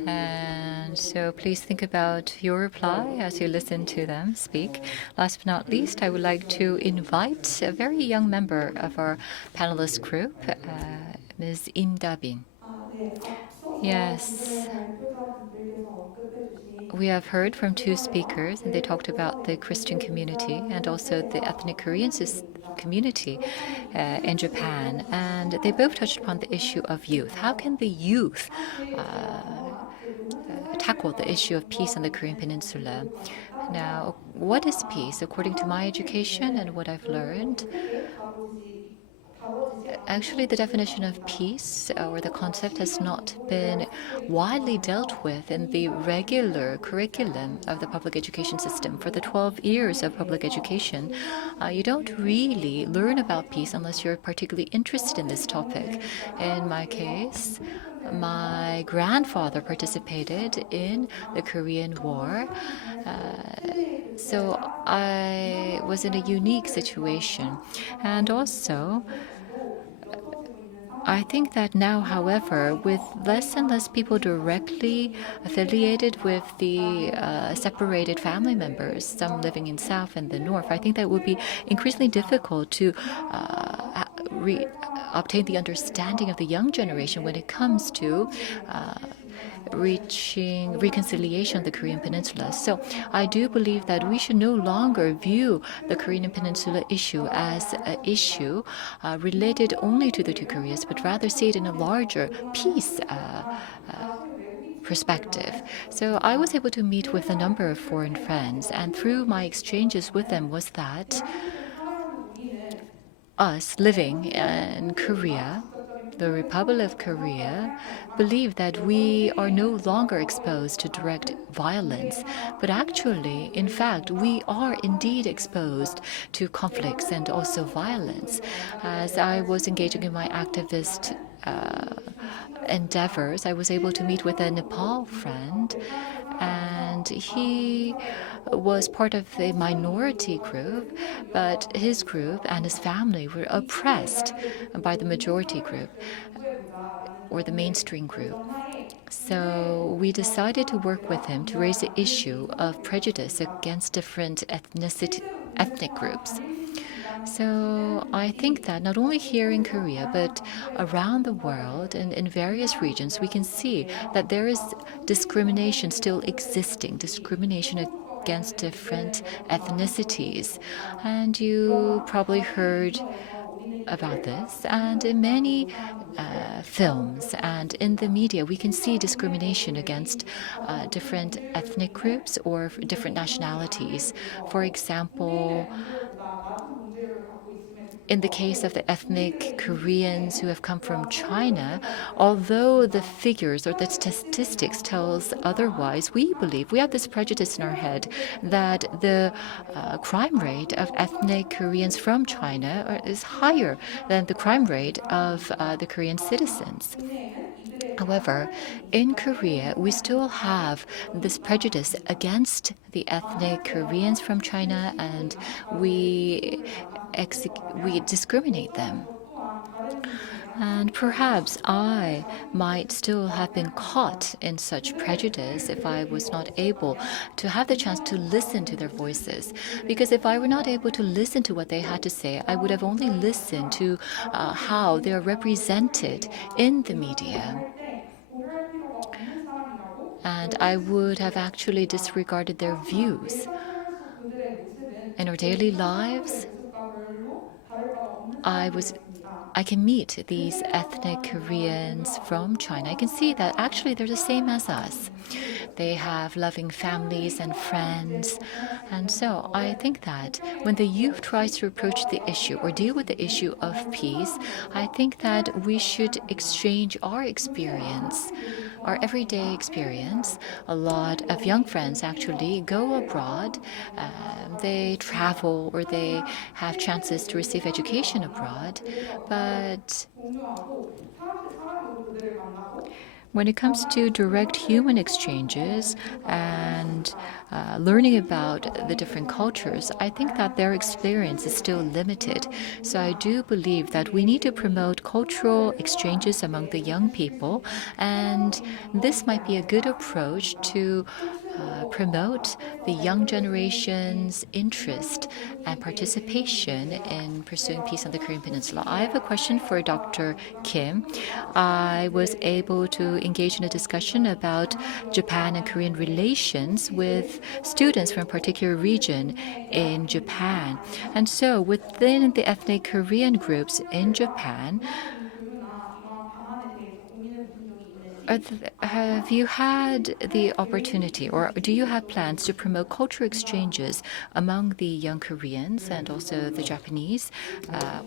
And so please think about your reply as you listen to them speak. Last but not least, I would like to invite a very young member of our panelist group, Ms. Im Da-bin. Yes. We have heard from two speakers, and they talked about the Christian community and also the ethnic Korean community in Japan. And they both touched upon the issue of youth. How can the youth tackle the issue of peace on the Korean Peninsula? Now, what is peace? According to my education and what I've learned, actually, the definition of peace or the concept has not been widely dealt with in the regular curriculum of the public education system. For the 12 years of public education, you don't really learn about peace unless you're particularly interested in this topic. In my case, my grandfather participated in the Korean War. So I was in a unique situation. And also, I think that now, however, with less and less people directly affiliated with the separated family members, some living in South and the North, I think that it would be increasingly difficult to obtain the understanding of the young generation when it comes to reaching reconciliation of the Korean Peninsula. So I do believe that we should no longer view the Korean Peninsula issue as an issue related only to the two Koreas, but rather see it in a larger peace perspective. So I was able to meet with a number of foreign friends, and through my exchanges with them was that us living in Korea, the Republic of Korea, believe that we are no longer exposed to direct violence, but actually, in fact, we are indeed exposed to conflicts and also violence. As I was engaging in my activist endeavors, I was able to meet with a Nepal friend, and he was part of a minority group, but his group and his family were oppressed by the majority group or the mainstream group. So we decided to work with him to raise the issue of prejudice against different ethnic groups. So I think that not only here in Korea, but around the world and in various regions, we can see that there is discrimination still existing, discrimination against different ethnicities. And you probably heard about this. And in many films and in the media, we can see discrimination against different ethnic groups or different nationalities. For example, in the case of the ethnic Koreans who have come from China, although the figures or the statistics tells otherwise, we believe, we have this prejudice in our head that the crime rate of ethnic Koreans from China is higher than the crime rate of the Korean citizens. However, in Korea, we still have this prejudice against the ethnic Koreans from China, and we discriminate them. And perhaps I might still have been caught in such prejudice if I was not able to have the chance to listen to their voices. Because if I were not able to listen to what they had to say, I would have only listened to how they are represented in the media. And I would have actually disregarded their views. In our daily lives, I can meet these ethnic Koreans from China. I can see that actually they're the same as us. They have loving families and friends. And so I think that when the youth tries to approach the issue or deal with the issue of peace, I think that we should exchange our experience, our everyday experience. A lot of young friends actually go abroad. They travel or they have chances to receive education abroad. But When it comes to direct human exchanges and learning about the different cultures, I think that their experience is still limited. So I do believe that we need to promote cultural exchanges among the young people, and this might be a good approach to promote the young generation's interest and participation in pursuing peace on the Korean Peninsula. I have a question for Dr. Kim. I was able to engage in a discussion about Japan and Korean relations with students from a particular region in Japan. And so within the ethnic Korean groups in Japan, have you had the opportunity, or do you have plans to promote cultural exchanges among the young Koreans and also the Japanese,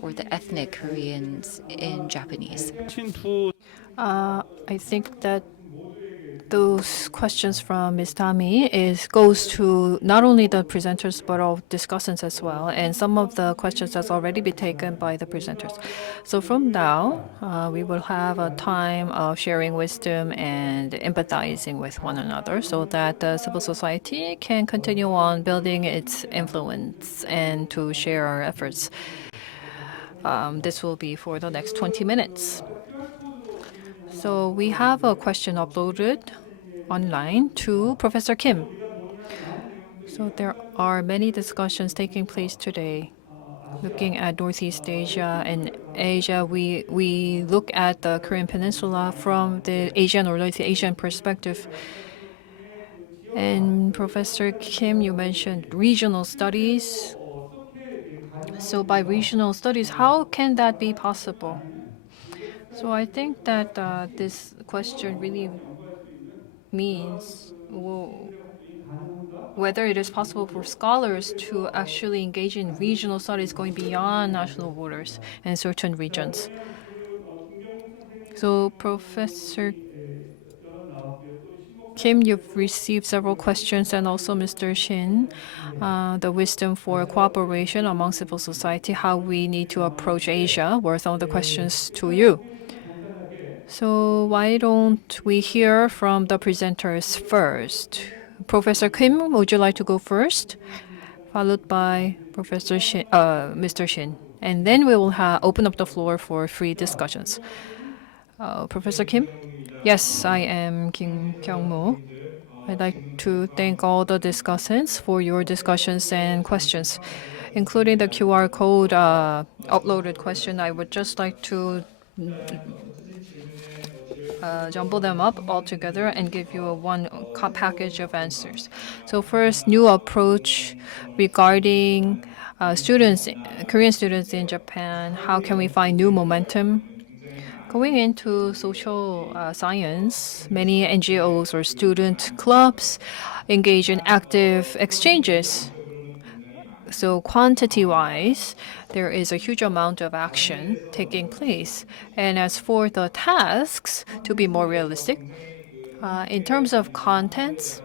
or the ethnic Koreans in Japanese? 친두 I think that those questions from Ms. Tami goes to not only the presenters but all discussants as well, and some of the questions has already been taken by the presenters. So from now, we will have a time of sharing wisdom and empathizing with one another, so that the civil society can continue on building its influence and to share our efforts. This will be for the next 20 minutes. So we have a question uploaded online to Professor Kim. So there are many discussions taking place today. Looking at Northeast Asia and Asia, we look at the Korean Peninsula from the Asian or North Asian perspective. And Professor Kim, you mentioned regional studies. So by regional studies, how can that be possible? So I think that this question really means whether it is possible for scholars to actually engage in regional studies going beyond national borders in certain regions. So, Professor Kim, you've received several questions, and also Mr. Shin, the wisdom for cooperation among civil society, how we need to approach Asia, were some of the questions to you. So why don't we hear from the presenters first? Professor Kim, would you like to go first? Followed by Mr. Shin. And then we will open up the floor for free discussions. Professor Kim? Yes, I am Kim Kyung-moo. I'd like to thank all the discussants for your discussions and questions, including the QR code uploaded question. I would just like to jumble them up all together and give you a one package of answers. So first, new approach regarding students, Korean students in Japan. How can we find new momentum? Going into social science, many NGOs or student clubs engage in active exchanges. So quantity-wise, there is a huge amount of action taking place. And as for the tasks, to be more realistic, in terms of contents,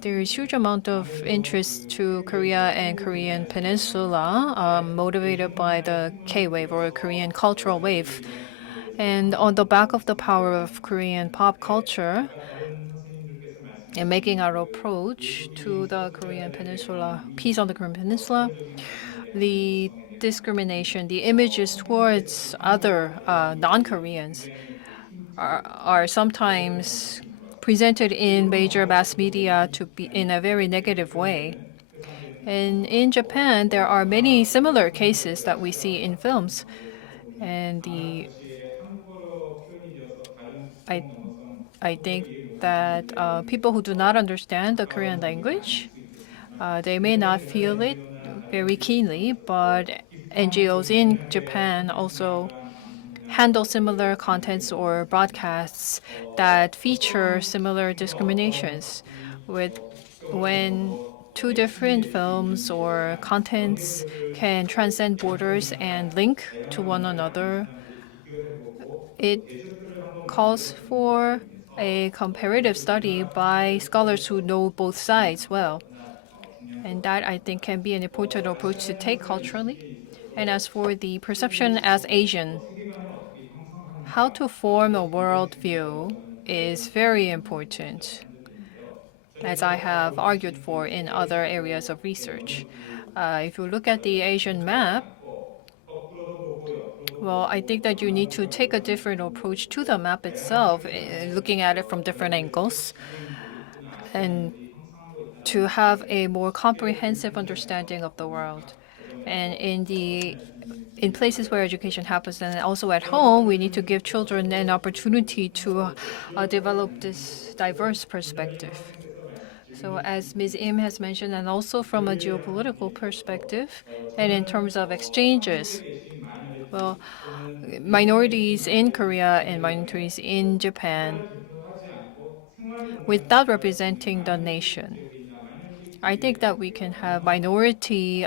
there is huge amount of interest to Korea and Korean Peninsula, motivated by the K-wave or Korean cultural wave. And on the back of the power of Korean pop culture, and making our approach to the Korean Peninsula, peace on the Korean Peninsula, the discrimination, the images towards other non-Koreans are sometimes presented in major mass media to be in a very negative way. And in Japan, there are many similar cases that we see in films. And I, I think that people who do not understand the Korean language, they may not feel it very keenly, but NGOs in Japan also handle similar contents or broadcasts that feature similar discriminations. When two different films or contents can transcend borders and link to one another, it calls for a comparative study by scholars who know both sides well. And that, I think, can be an important approach to take culturally. And as for the perception as Asian, how to form a worldview is very important, as I have argued for in other areas of research. If you look at the Asian map, well, I think that you need to take a different approach to the map itself, looking at it from different angles, and to have a more comprehensive understanding of the world. And in places where education happens and also at home, we need to give children an opportunity to develop this diverse perspective. So as Ms. Im has mentioned, and also from a geopolitical perspective, and in terms of exchanges, well, minorities in Korea and minorities in Japan, without representing the nation, I think that we can have minority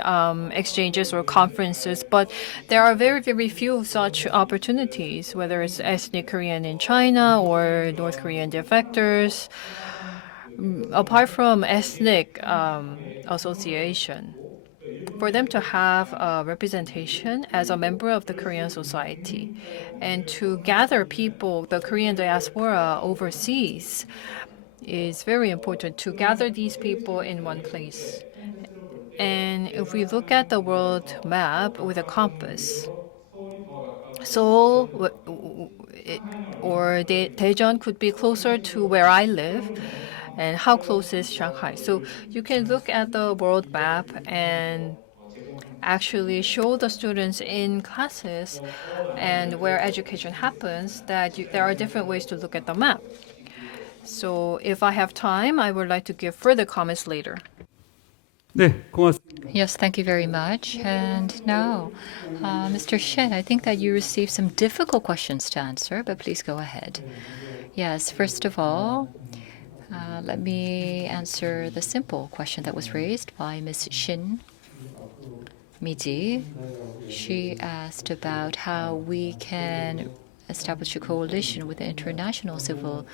exchanges or conferences, but there are very, very few such opportunities, whether it's ethnic Korean in China or North Korean defectors. Apart from ethnic association, for them to have a representation as a member of the Korean society and to gather people, the Korean diaspora overseas, is very important to gather these people in one place. And if we look at the world map with a compass, Seoul or Daejeon could be closer to where I live, and how close is Shanghai? So you can look at the world map and actually show the students in classes and where education happens that there are different ways to look at the map. So if I have time, I would like to give further comments later. 네, 고맙습니다. Yes, thank you very much. And now, Mr. Shen, I think that you received some difficult questions to answer, but please go ahead. Yes, first of all, let me answer the simple question that was raised by Ms. Shin Miji. She asked about how we can establish a coalition with the international civil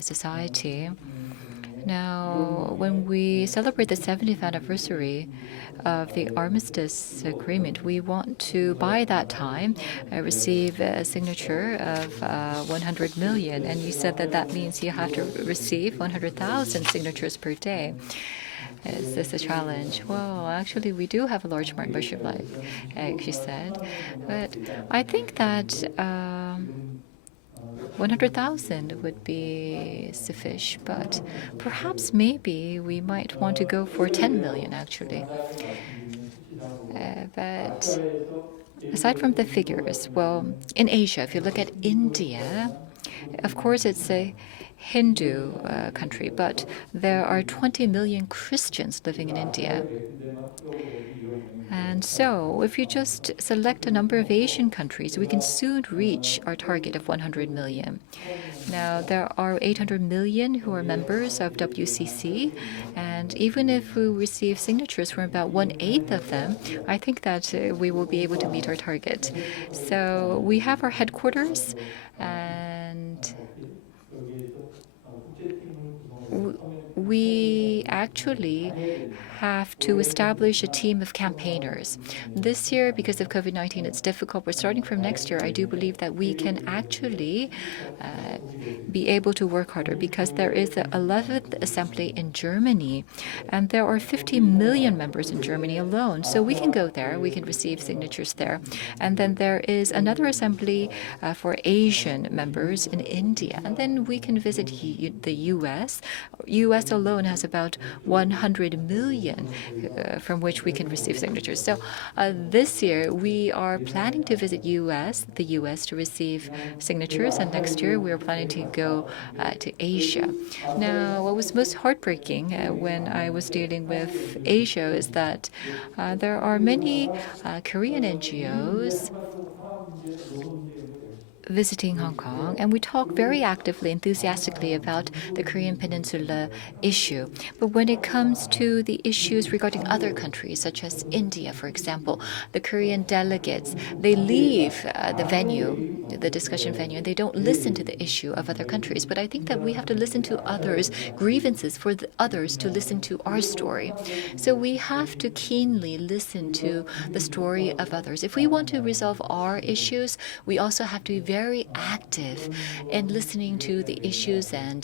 society. Now, when we celebrate the 70th anniversary of the Armistice Agreement, we want to, by that time, receive a signature of 100 million. And you said that that means you have to receive 100,000 signatures per day. Is this a challenge? Well, actually, we do have a large membership, like she said. But I think that 100,000 would be sufficient, but perhaps maybe we might want to go for 10 million, actually. But aside from the figures, well, in Asia, if you look at India, of course, it's a Hindu country, but there are 20 million Christians living in India. And so, if you just select a number of Asian countries, we can soon reach our target of 100 million. Now, there are 800 million who are members of WCC, and even if we receive signatures from about 1/8 of them, I think that we will be able to meet our target. So, we have our headquarters, and we actually have to establish a team of campaigners. This year, because of COVID-19, it's difficult. But starting from next year, I do believe that we can actually be able to work harder, because there is the 11th Assembly in Germany, and there are 50 million members in Germany alone. So we can go there, we can receive signatures there. And then there is another assembly for Asian members in India. And then we can visit the U.S. U.S. alone has about 100 million from which we can receive signatures. So this year we are planning to visit the U.S. to receive signatures, and next year we are planning to go to Asia. Now, what was most heartbreaking when I was dealing with Asia is that there are many Korean NGOs visiting Hong Kong, and we talk very actively, enthusiastically about the Korean Peninsula issue. But when it comes to the issues regarding other countries, such as India, for example, the Korean delegates, they leave the discussion venue, and they don't listen to the issue of other countries. But I think that we have to listen to others' grievances for the others to listen to our story. So we have to keenly listen to the story of others. If we want to resolve our issues, we also have to be very active in listening to the issues and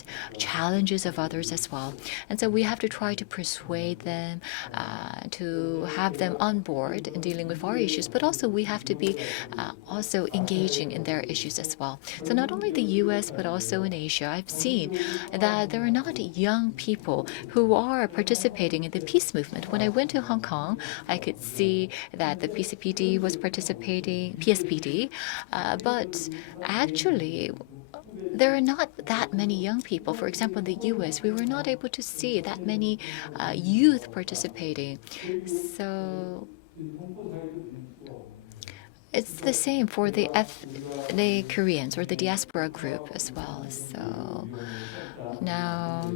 challenges of others as well. And so we have to try to persuade them, to have them on board in dealing with our issues, but also we have to be also engaging in their issues as well. So not only the US, but also in Asia, I've seen that there are not young people who are participating in the peace movement. When I went to Hong Kong, I could see that the PCPD was participating, PSPD, but actually there are not that many young people. For example, in the US, we were not able to see that many youth participating. So it's the same for the ethnic Koreans or the diaspora group as well. So now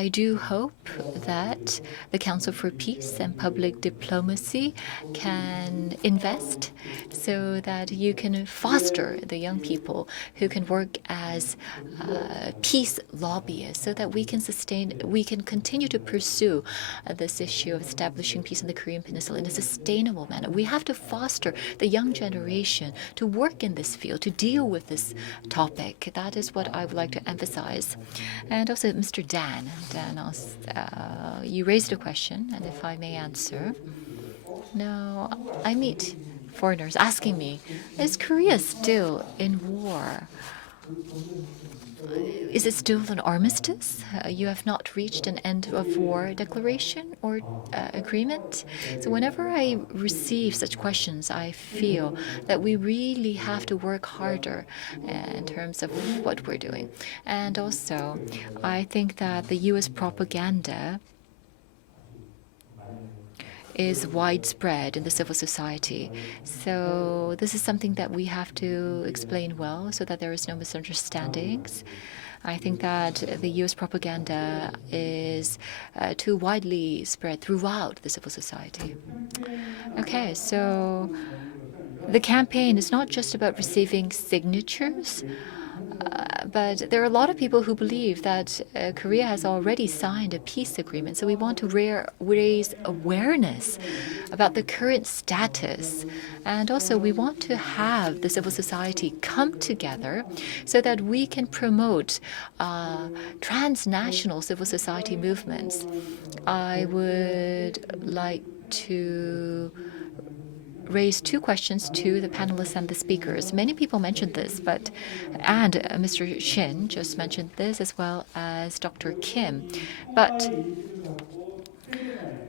I do hope that the Council for Peace and Public Diplomacy can invest so that you can foster the young people who can work as peace lobbyists so that we can continue to pursue this issue of establishing peace in the Korean Peninsula in a sustainable manner. We have to foster the young generation to work in this field, to deal with this topic. That is what I would like to emphasize. And also, Mr. Dan, you raised a question, and if I may answer. Now, I meet foreigners asking me, is Korea still in war? Is it still an armistice? You have not reached an end of war declaration or agreement? So whenever I receive such questions, I feel that we really have to work harder in terms of what we're doing. And also, I think that the US propaganda is widespread in the civil society. So this is something that we have to explain well so that there is no misunderstandings. I think that the US propaganda is too widely spread throughout the civil society. Okay, so the campaign is not just about receiving signatures, but there are a lot of people who believe that Korea has already signed a peace agreement. So we want to raise awareness about the current status. And also we want to have the civil society come together so that we can promote transnational civil society movements. I would like to raise two questions to the panelists and the speakers. Many people mentioned this, and Mr. Shin just mentioned this as well as Dr. Kim. But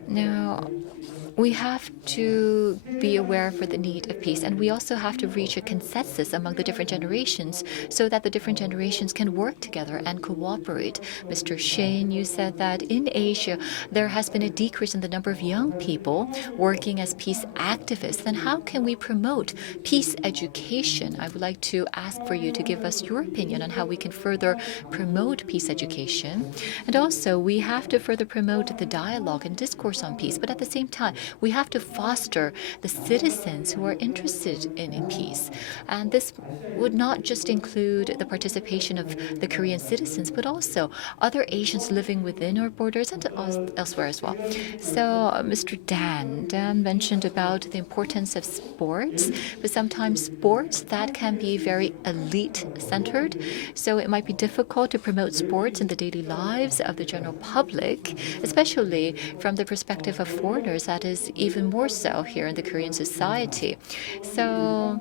now we have to be aware for the need of peace, and we also have to reach a consensus among the different generations so that the different generations can work together and cooperate. Mr. Shin, you said that in Asia there has been a decrease in the number of young people working as peace activists. Then how can we promote peace education? I would like to ask for you to give us your opinion on how we can further promote peace education. And also, we have to further promote the dialogue and discourse on peace, but at the same time, we have to foster the citizens who are interested in peace. And this would not just include the participation of the Korean citizens, but also other Asians living within our borders and elsewhere as well. So Mr. Dan mentioned about the importance of sports, but sometimes sports that can be very elite-centered. So it might be difficult to promote sports in the daily lives of the general public, especially from the perspective of foreigners. That is even more so here in the Korean society. So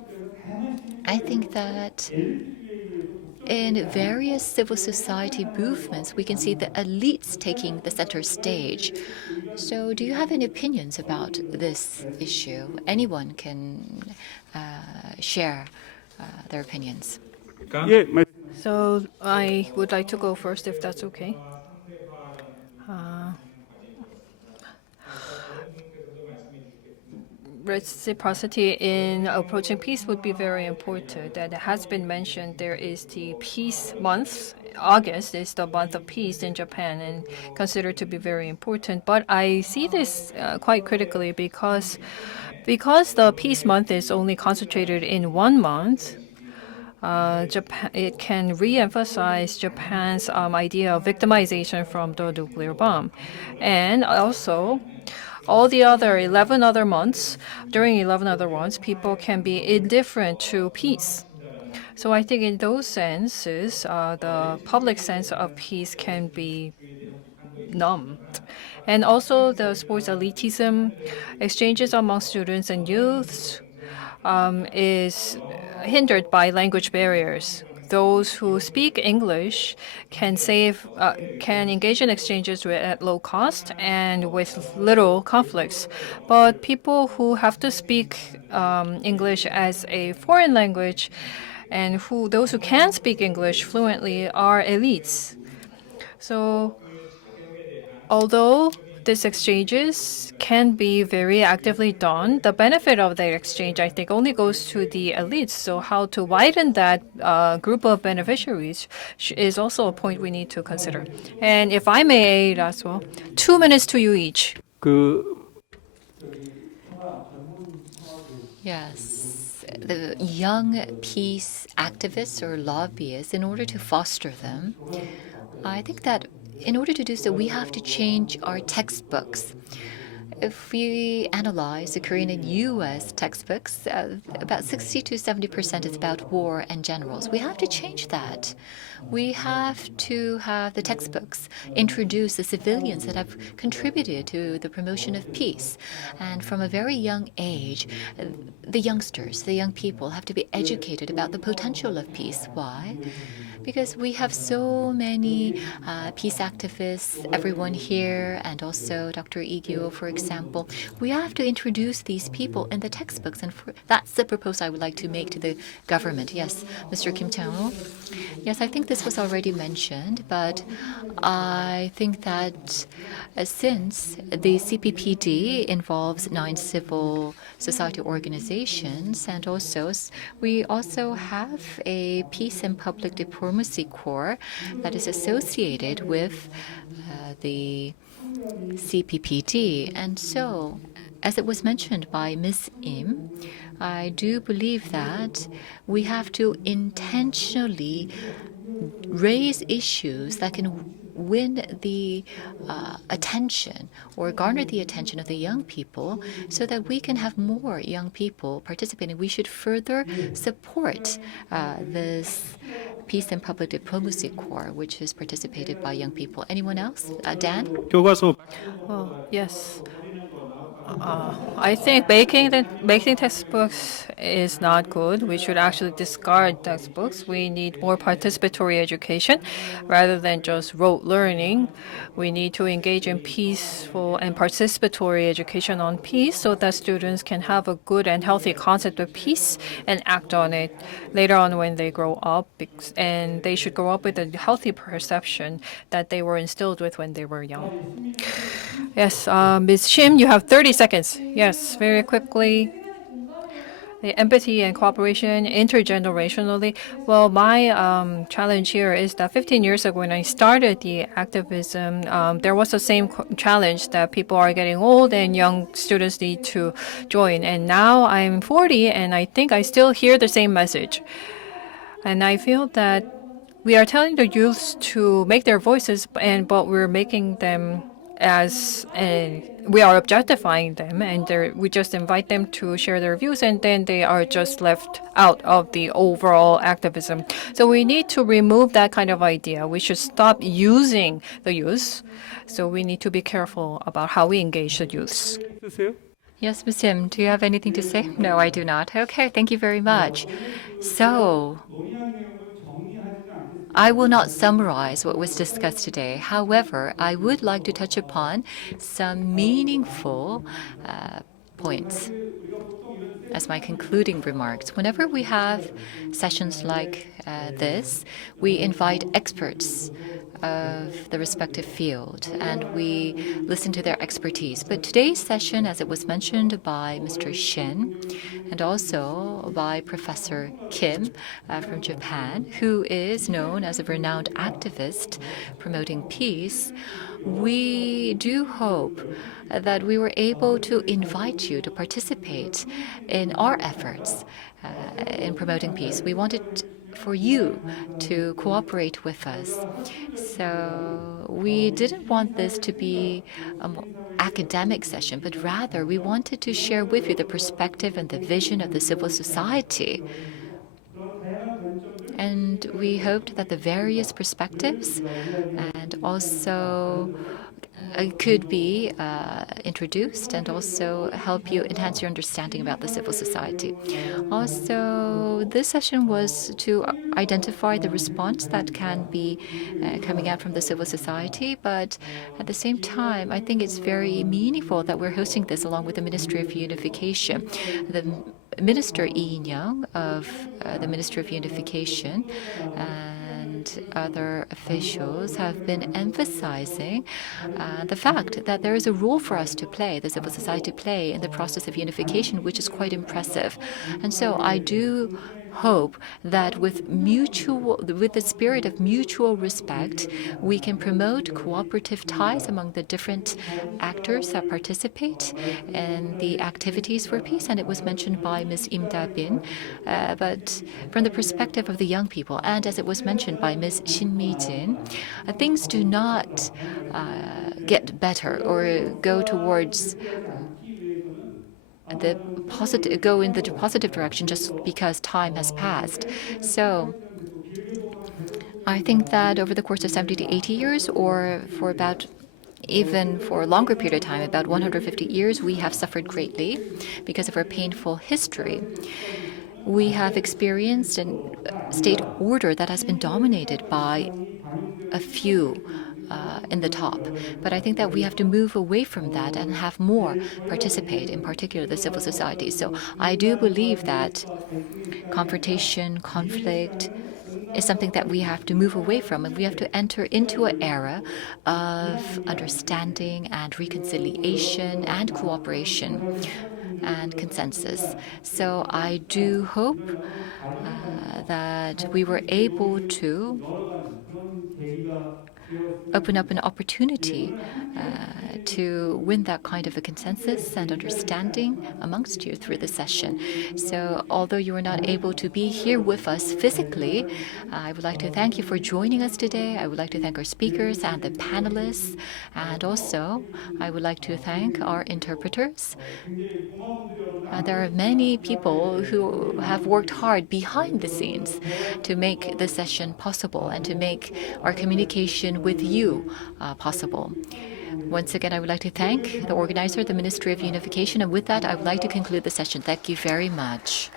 I think that in various civil society movements, we can see the elites taking the center stage. So do you have any opinions about this issue? Anyone can share their opinions. So I would like to go first, if that's okay. Reciprocity in approaching peace would be very important. That has been mentioned. There is the peace month. August is the month of peace in Japan and considered to be very important. But I see this quite critically because the peace month is only concentrated in 1 month. Japan, it can re-emphasize Japan's idea of victimization from the nuclear bomb. And also, all the other 11 other months, during 11 other months, people can be indifferent to peace. So I think in those senses, the public sense of peace can be numbed. And also the sports elitism, exchanges among students and youths is hindered by language barriers. Those who speak English can engage in exchanges at low cost and with little conflicts. But people who have to speak English as a foreign language and those who can speak English fluently are elites. So although these exchanges can be very actively done, the benefit of the exchange, I think, only goes to the elites. So how to widen that group of beneficiaries is also a point we need to consider. And if I may add as well, 2 minutes to you each. 그 Yes, the young peace activists or lobbyists, in order to foster them, I think that in order to do so, we have to change our textbooks. If we analyze the Korean and U.S. textbooks, about 60 to 70% is about war and generals. We have to change that. We have to have the textbooks introduce the civilians that have contributed to the promotion of peace. And from a very young age, the youngsters, the young people, have to be educated about the potential of peace. Why? Because we have so many peace activists, everyone here, and also Dr. Igyo, for example. We have to introduce these people in the textbooks, and that's the proposal I would like to make to the government. Yes, Mr. Kim Chang-ho. Yes, I think this was already mentioned, but I think that since the CPPD involves 9 civil society organizations, and also we also have a peace and public diplomacy corps that is associated with the CPPD. And so, as it was mentioned by Ms. Im, I do believe that we have to intentionally raise issues that can win the attention or garner the attention of the young people so that we can have more young people participating. We should further support this Peace and Public Diplomacy Corps, which is participated by young people. Anyone else? Dan? 교과서 Well, yes. I think making textbooks is not good. We should actually discard textbooks. We need more participatory education rather than just rote learning. We need to engage in peaceful and participatory education on peace so that students can have a good and healthy concept of peace and act on it later on when they grow up. And they should grow up with a healthy perception that they were instilled with when they were young. Yes, Ms. Shim, you have 30 seconds. Yes, very quickly. The empathy and cooperation intergenerationally. Well, my challenge here is that 15 years ago when I started the activism, there was the same challenge that people are getting old and young students need to join. And now I'm 40 and I think I still hear the same message. And I feel that we are telling the youths to make their voices, but we're making them we are objectifying them, and we just invite them to share their views, and then they are just left out of the overall activism. So we need to remove that kind of idea. We should stop using the youth. So we need to be careful about how we engage the youths. 쓰세요? Yes, Ms. Im, do you have anything to say? No, I do not. Okay, thank you very much. So, I will not summarize what was discussed today. However, I would like to touch upon some meaningful points as my concluding remarks. Whenever we have sessions like this, we invite experts of the respective field and we listen to their expertise. But today's session, as it was mentioned by Mr. Shin and also by Professor Kim from Japan, who is known as a renowned activist promoting peace, we do hope that we were able to invite you to participate in our efforts in promoting peace. We wanted for you to cooperate with us. So we didn't want this to be an academic session, but rather we wanted to share with you the perspective and the vision of the civil society. And we hoped that the various perspectives and also could be introduced and also help you enhance your understanding about the civil society. Also, this session was to identify the response that can be coming out from the civil society, but at the same time, I think it's very meaningful that we're hosting this along with the Ministry of Unification. The Minister Lee In-young of the Ministry of Unification and other officials have been emphasizing the fact that there is a role for us to play, the civil society play, in the process of unification, which is quite impressive. And so I do hope that with the spirit of mutual respect, we can promote cooperative ties among the different actors that participate in the activities for peace. And it was mentioned by Ms. Im Da-bin, but from the perspective of the young people, and as it was mentioned by Ms. Shin Mi-jin, things do not get better or go towards go in the positive direction just because time has passed. So I think that over the course of 70 to 80 years, or for about even for a longer period of time, about 150 years, we have suffered greatly because of our painful history. We have experienced a state order that has been dominated by a few in the top. But I think that we have to move away from that and have more participate, in particular the civil society. So I do believe that confrontation, conflict is something that we have to move away from, and we have to enter into an era of understanding and reconciliation and cooperation and consensus. So I do hope that we were able to open up an opportunity to win that kind of a consensus and understanding amongst you through the session. So although you were not able to be here with us physically, I would like to thank you for joining us today. I would like to thank our speakers and the panelists, and also I would like to thank our interpreters. There are many people who have worked hard behind the scenes to make this session possible and to make our communication with you possible. Once again, I would like to thank the organizer, the Ministry of Unification, and with that, I would like to conclude the session. Thank you very much.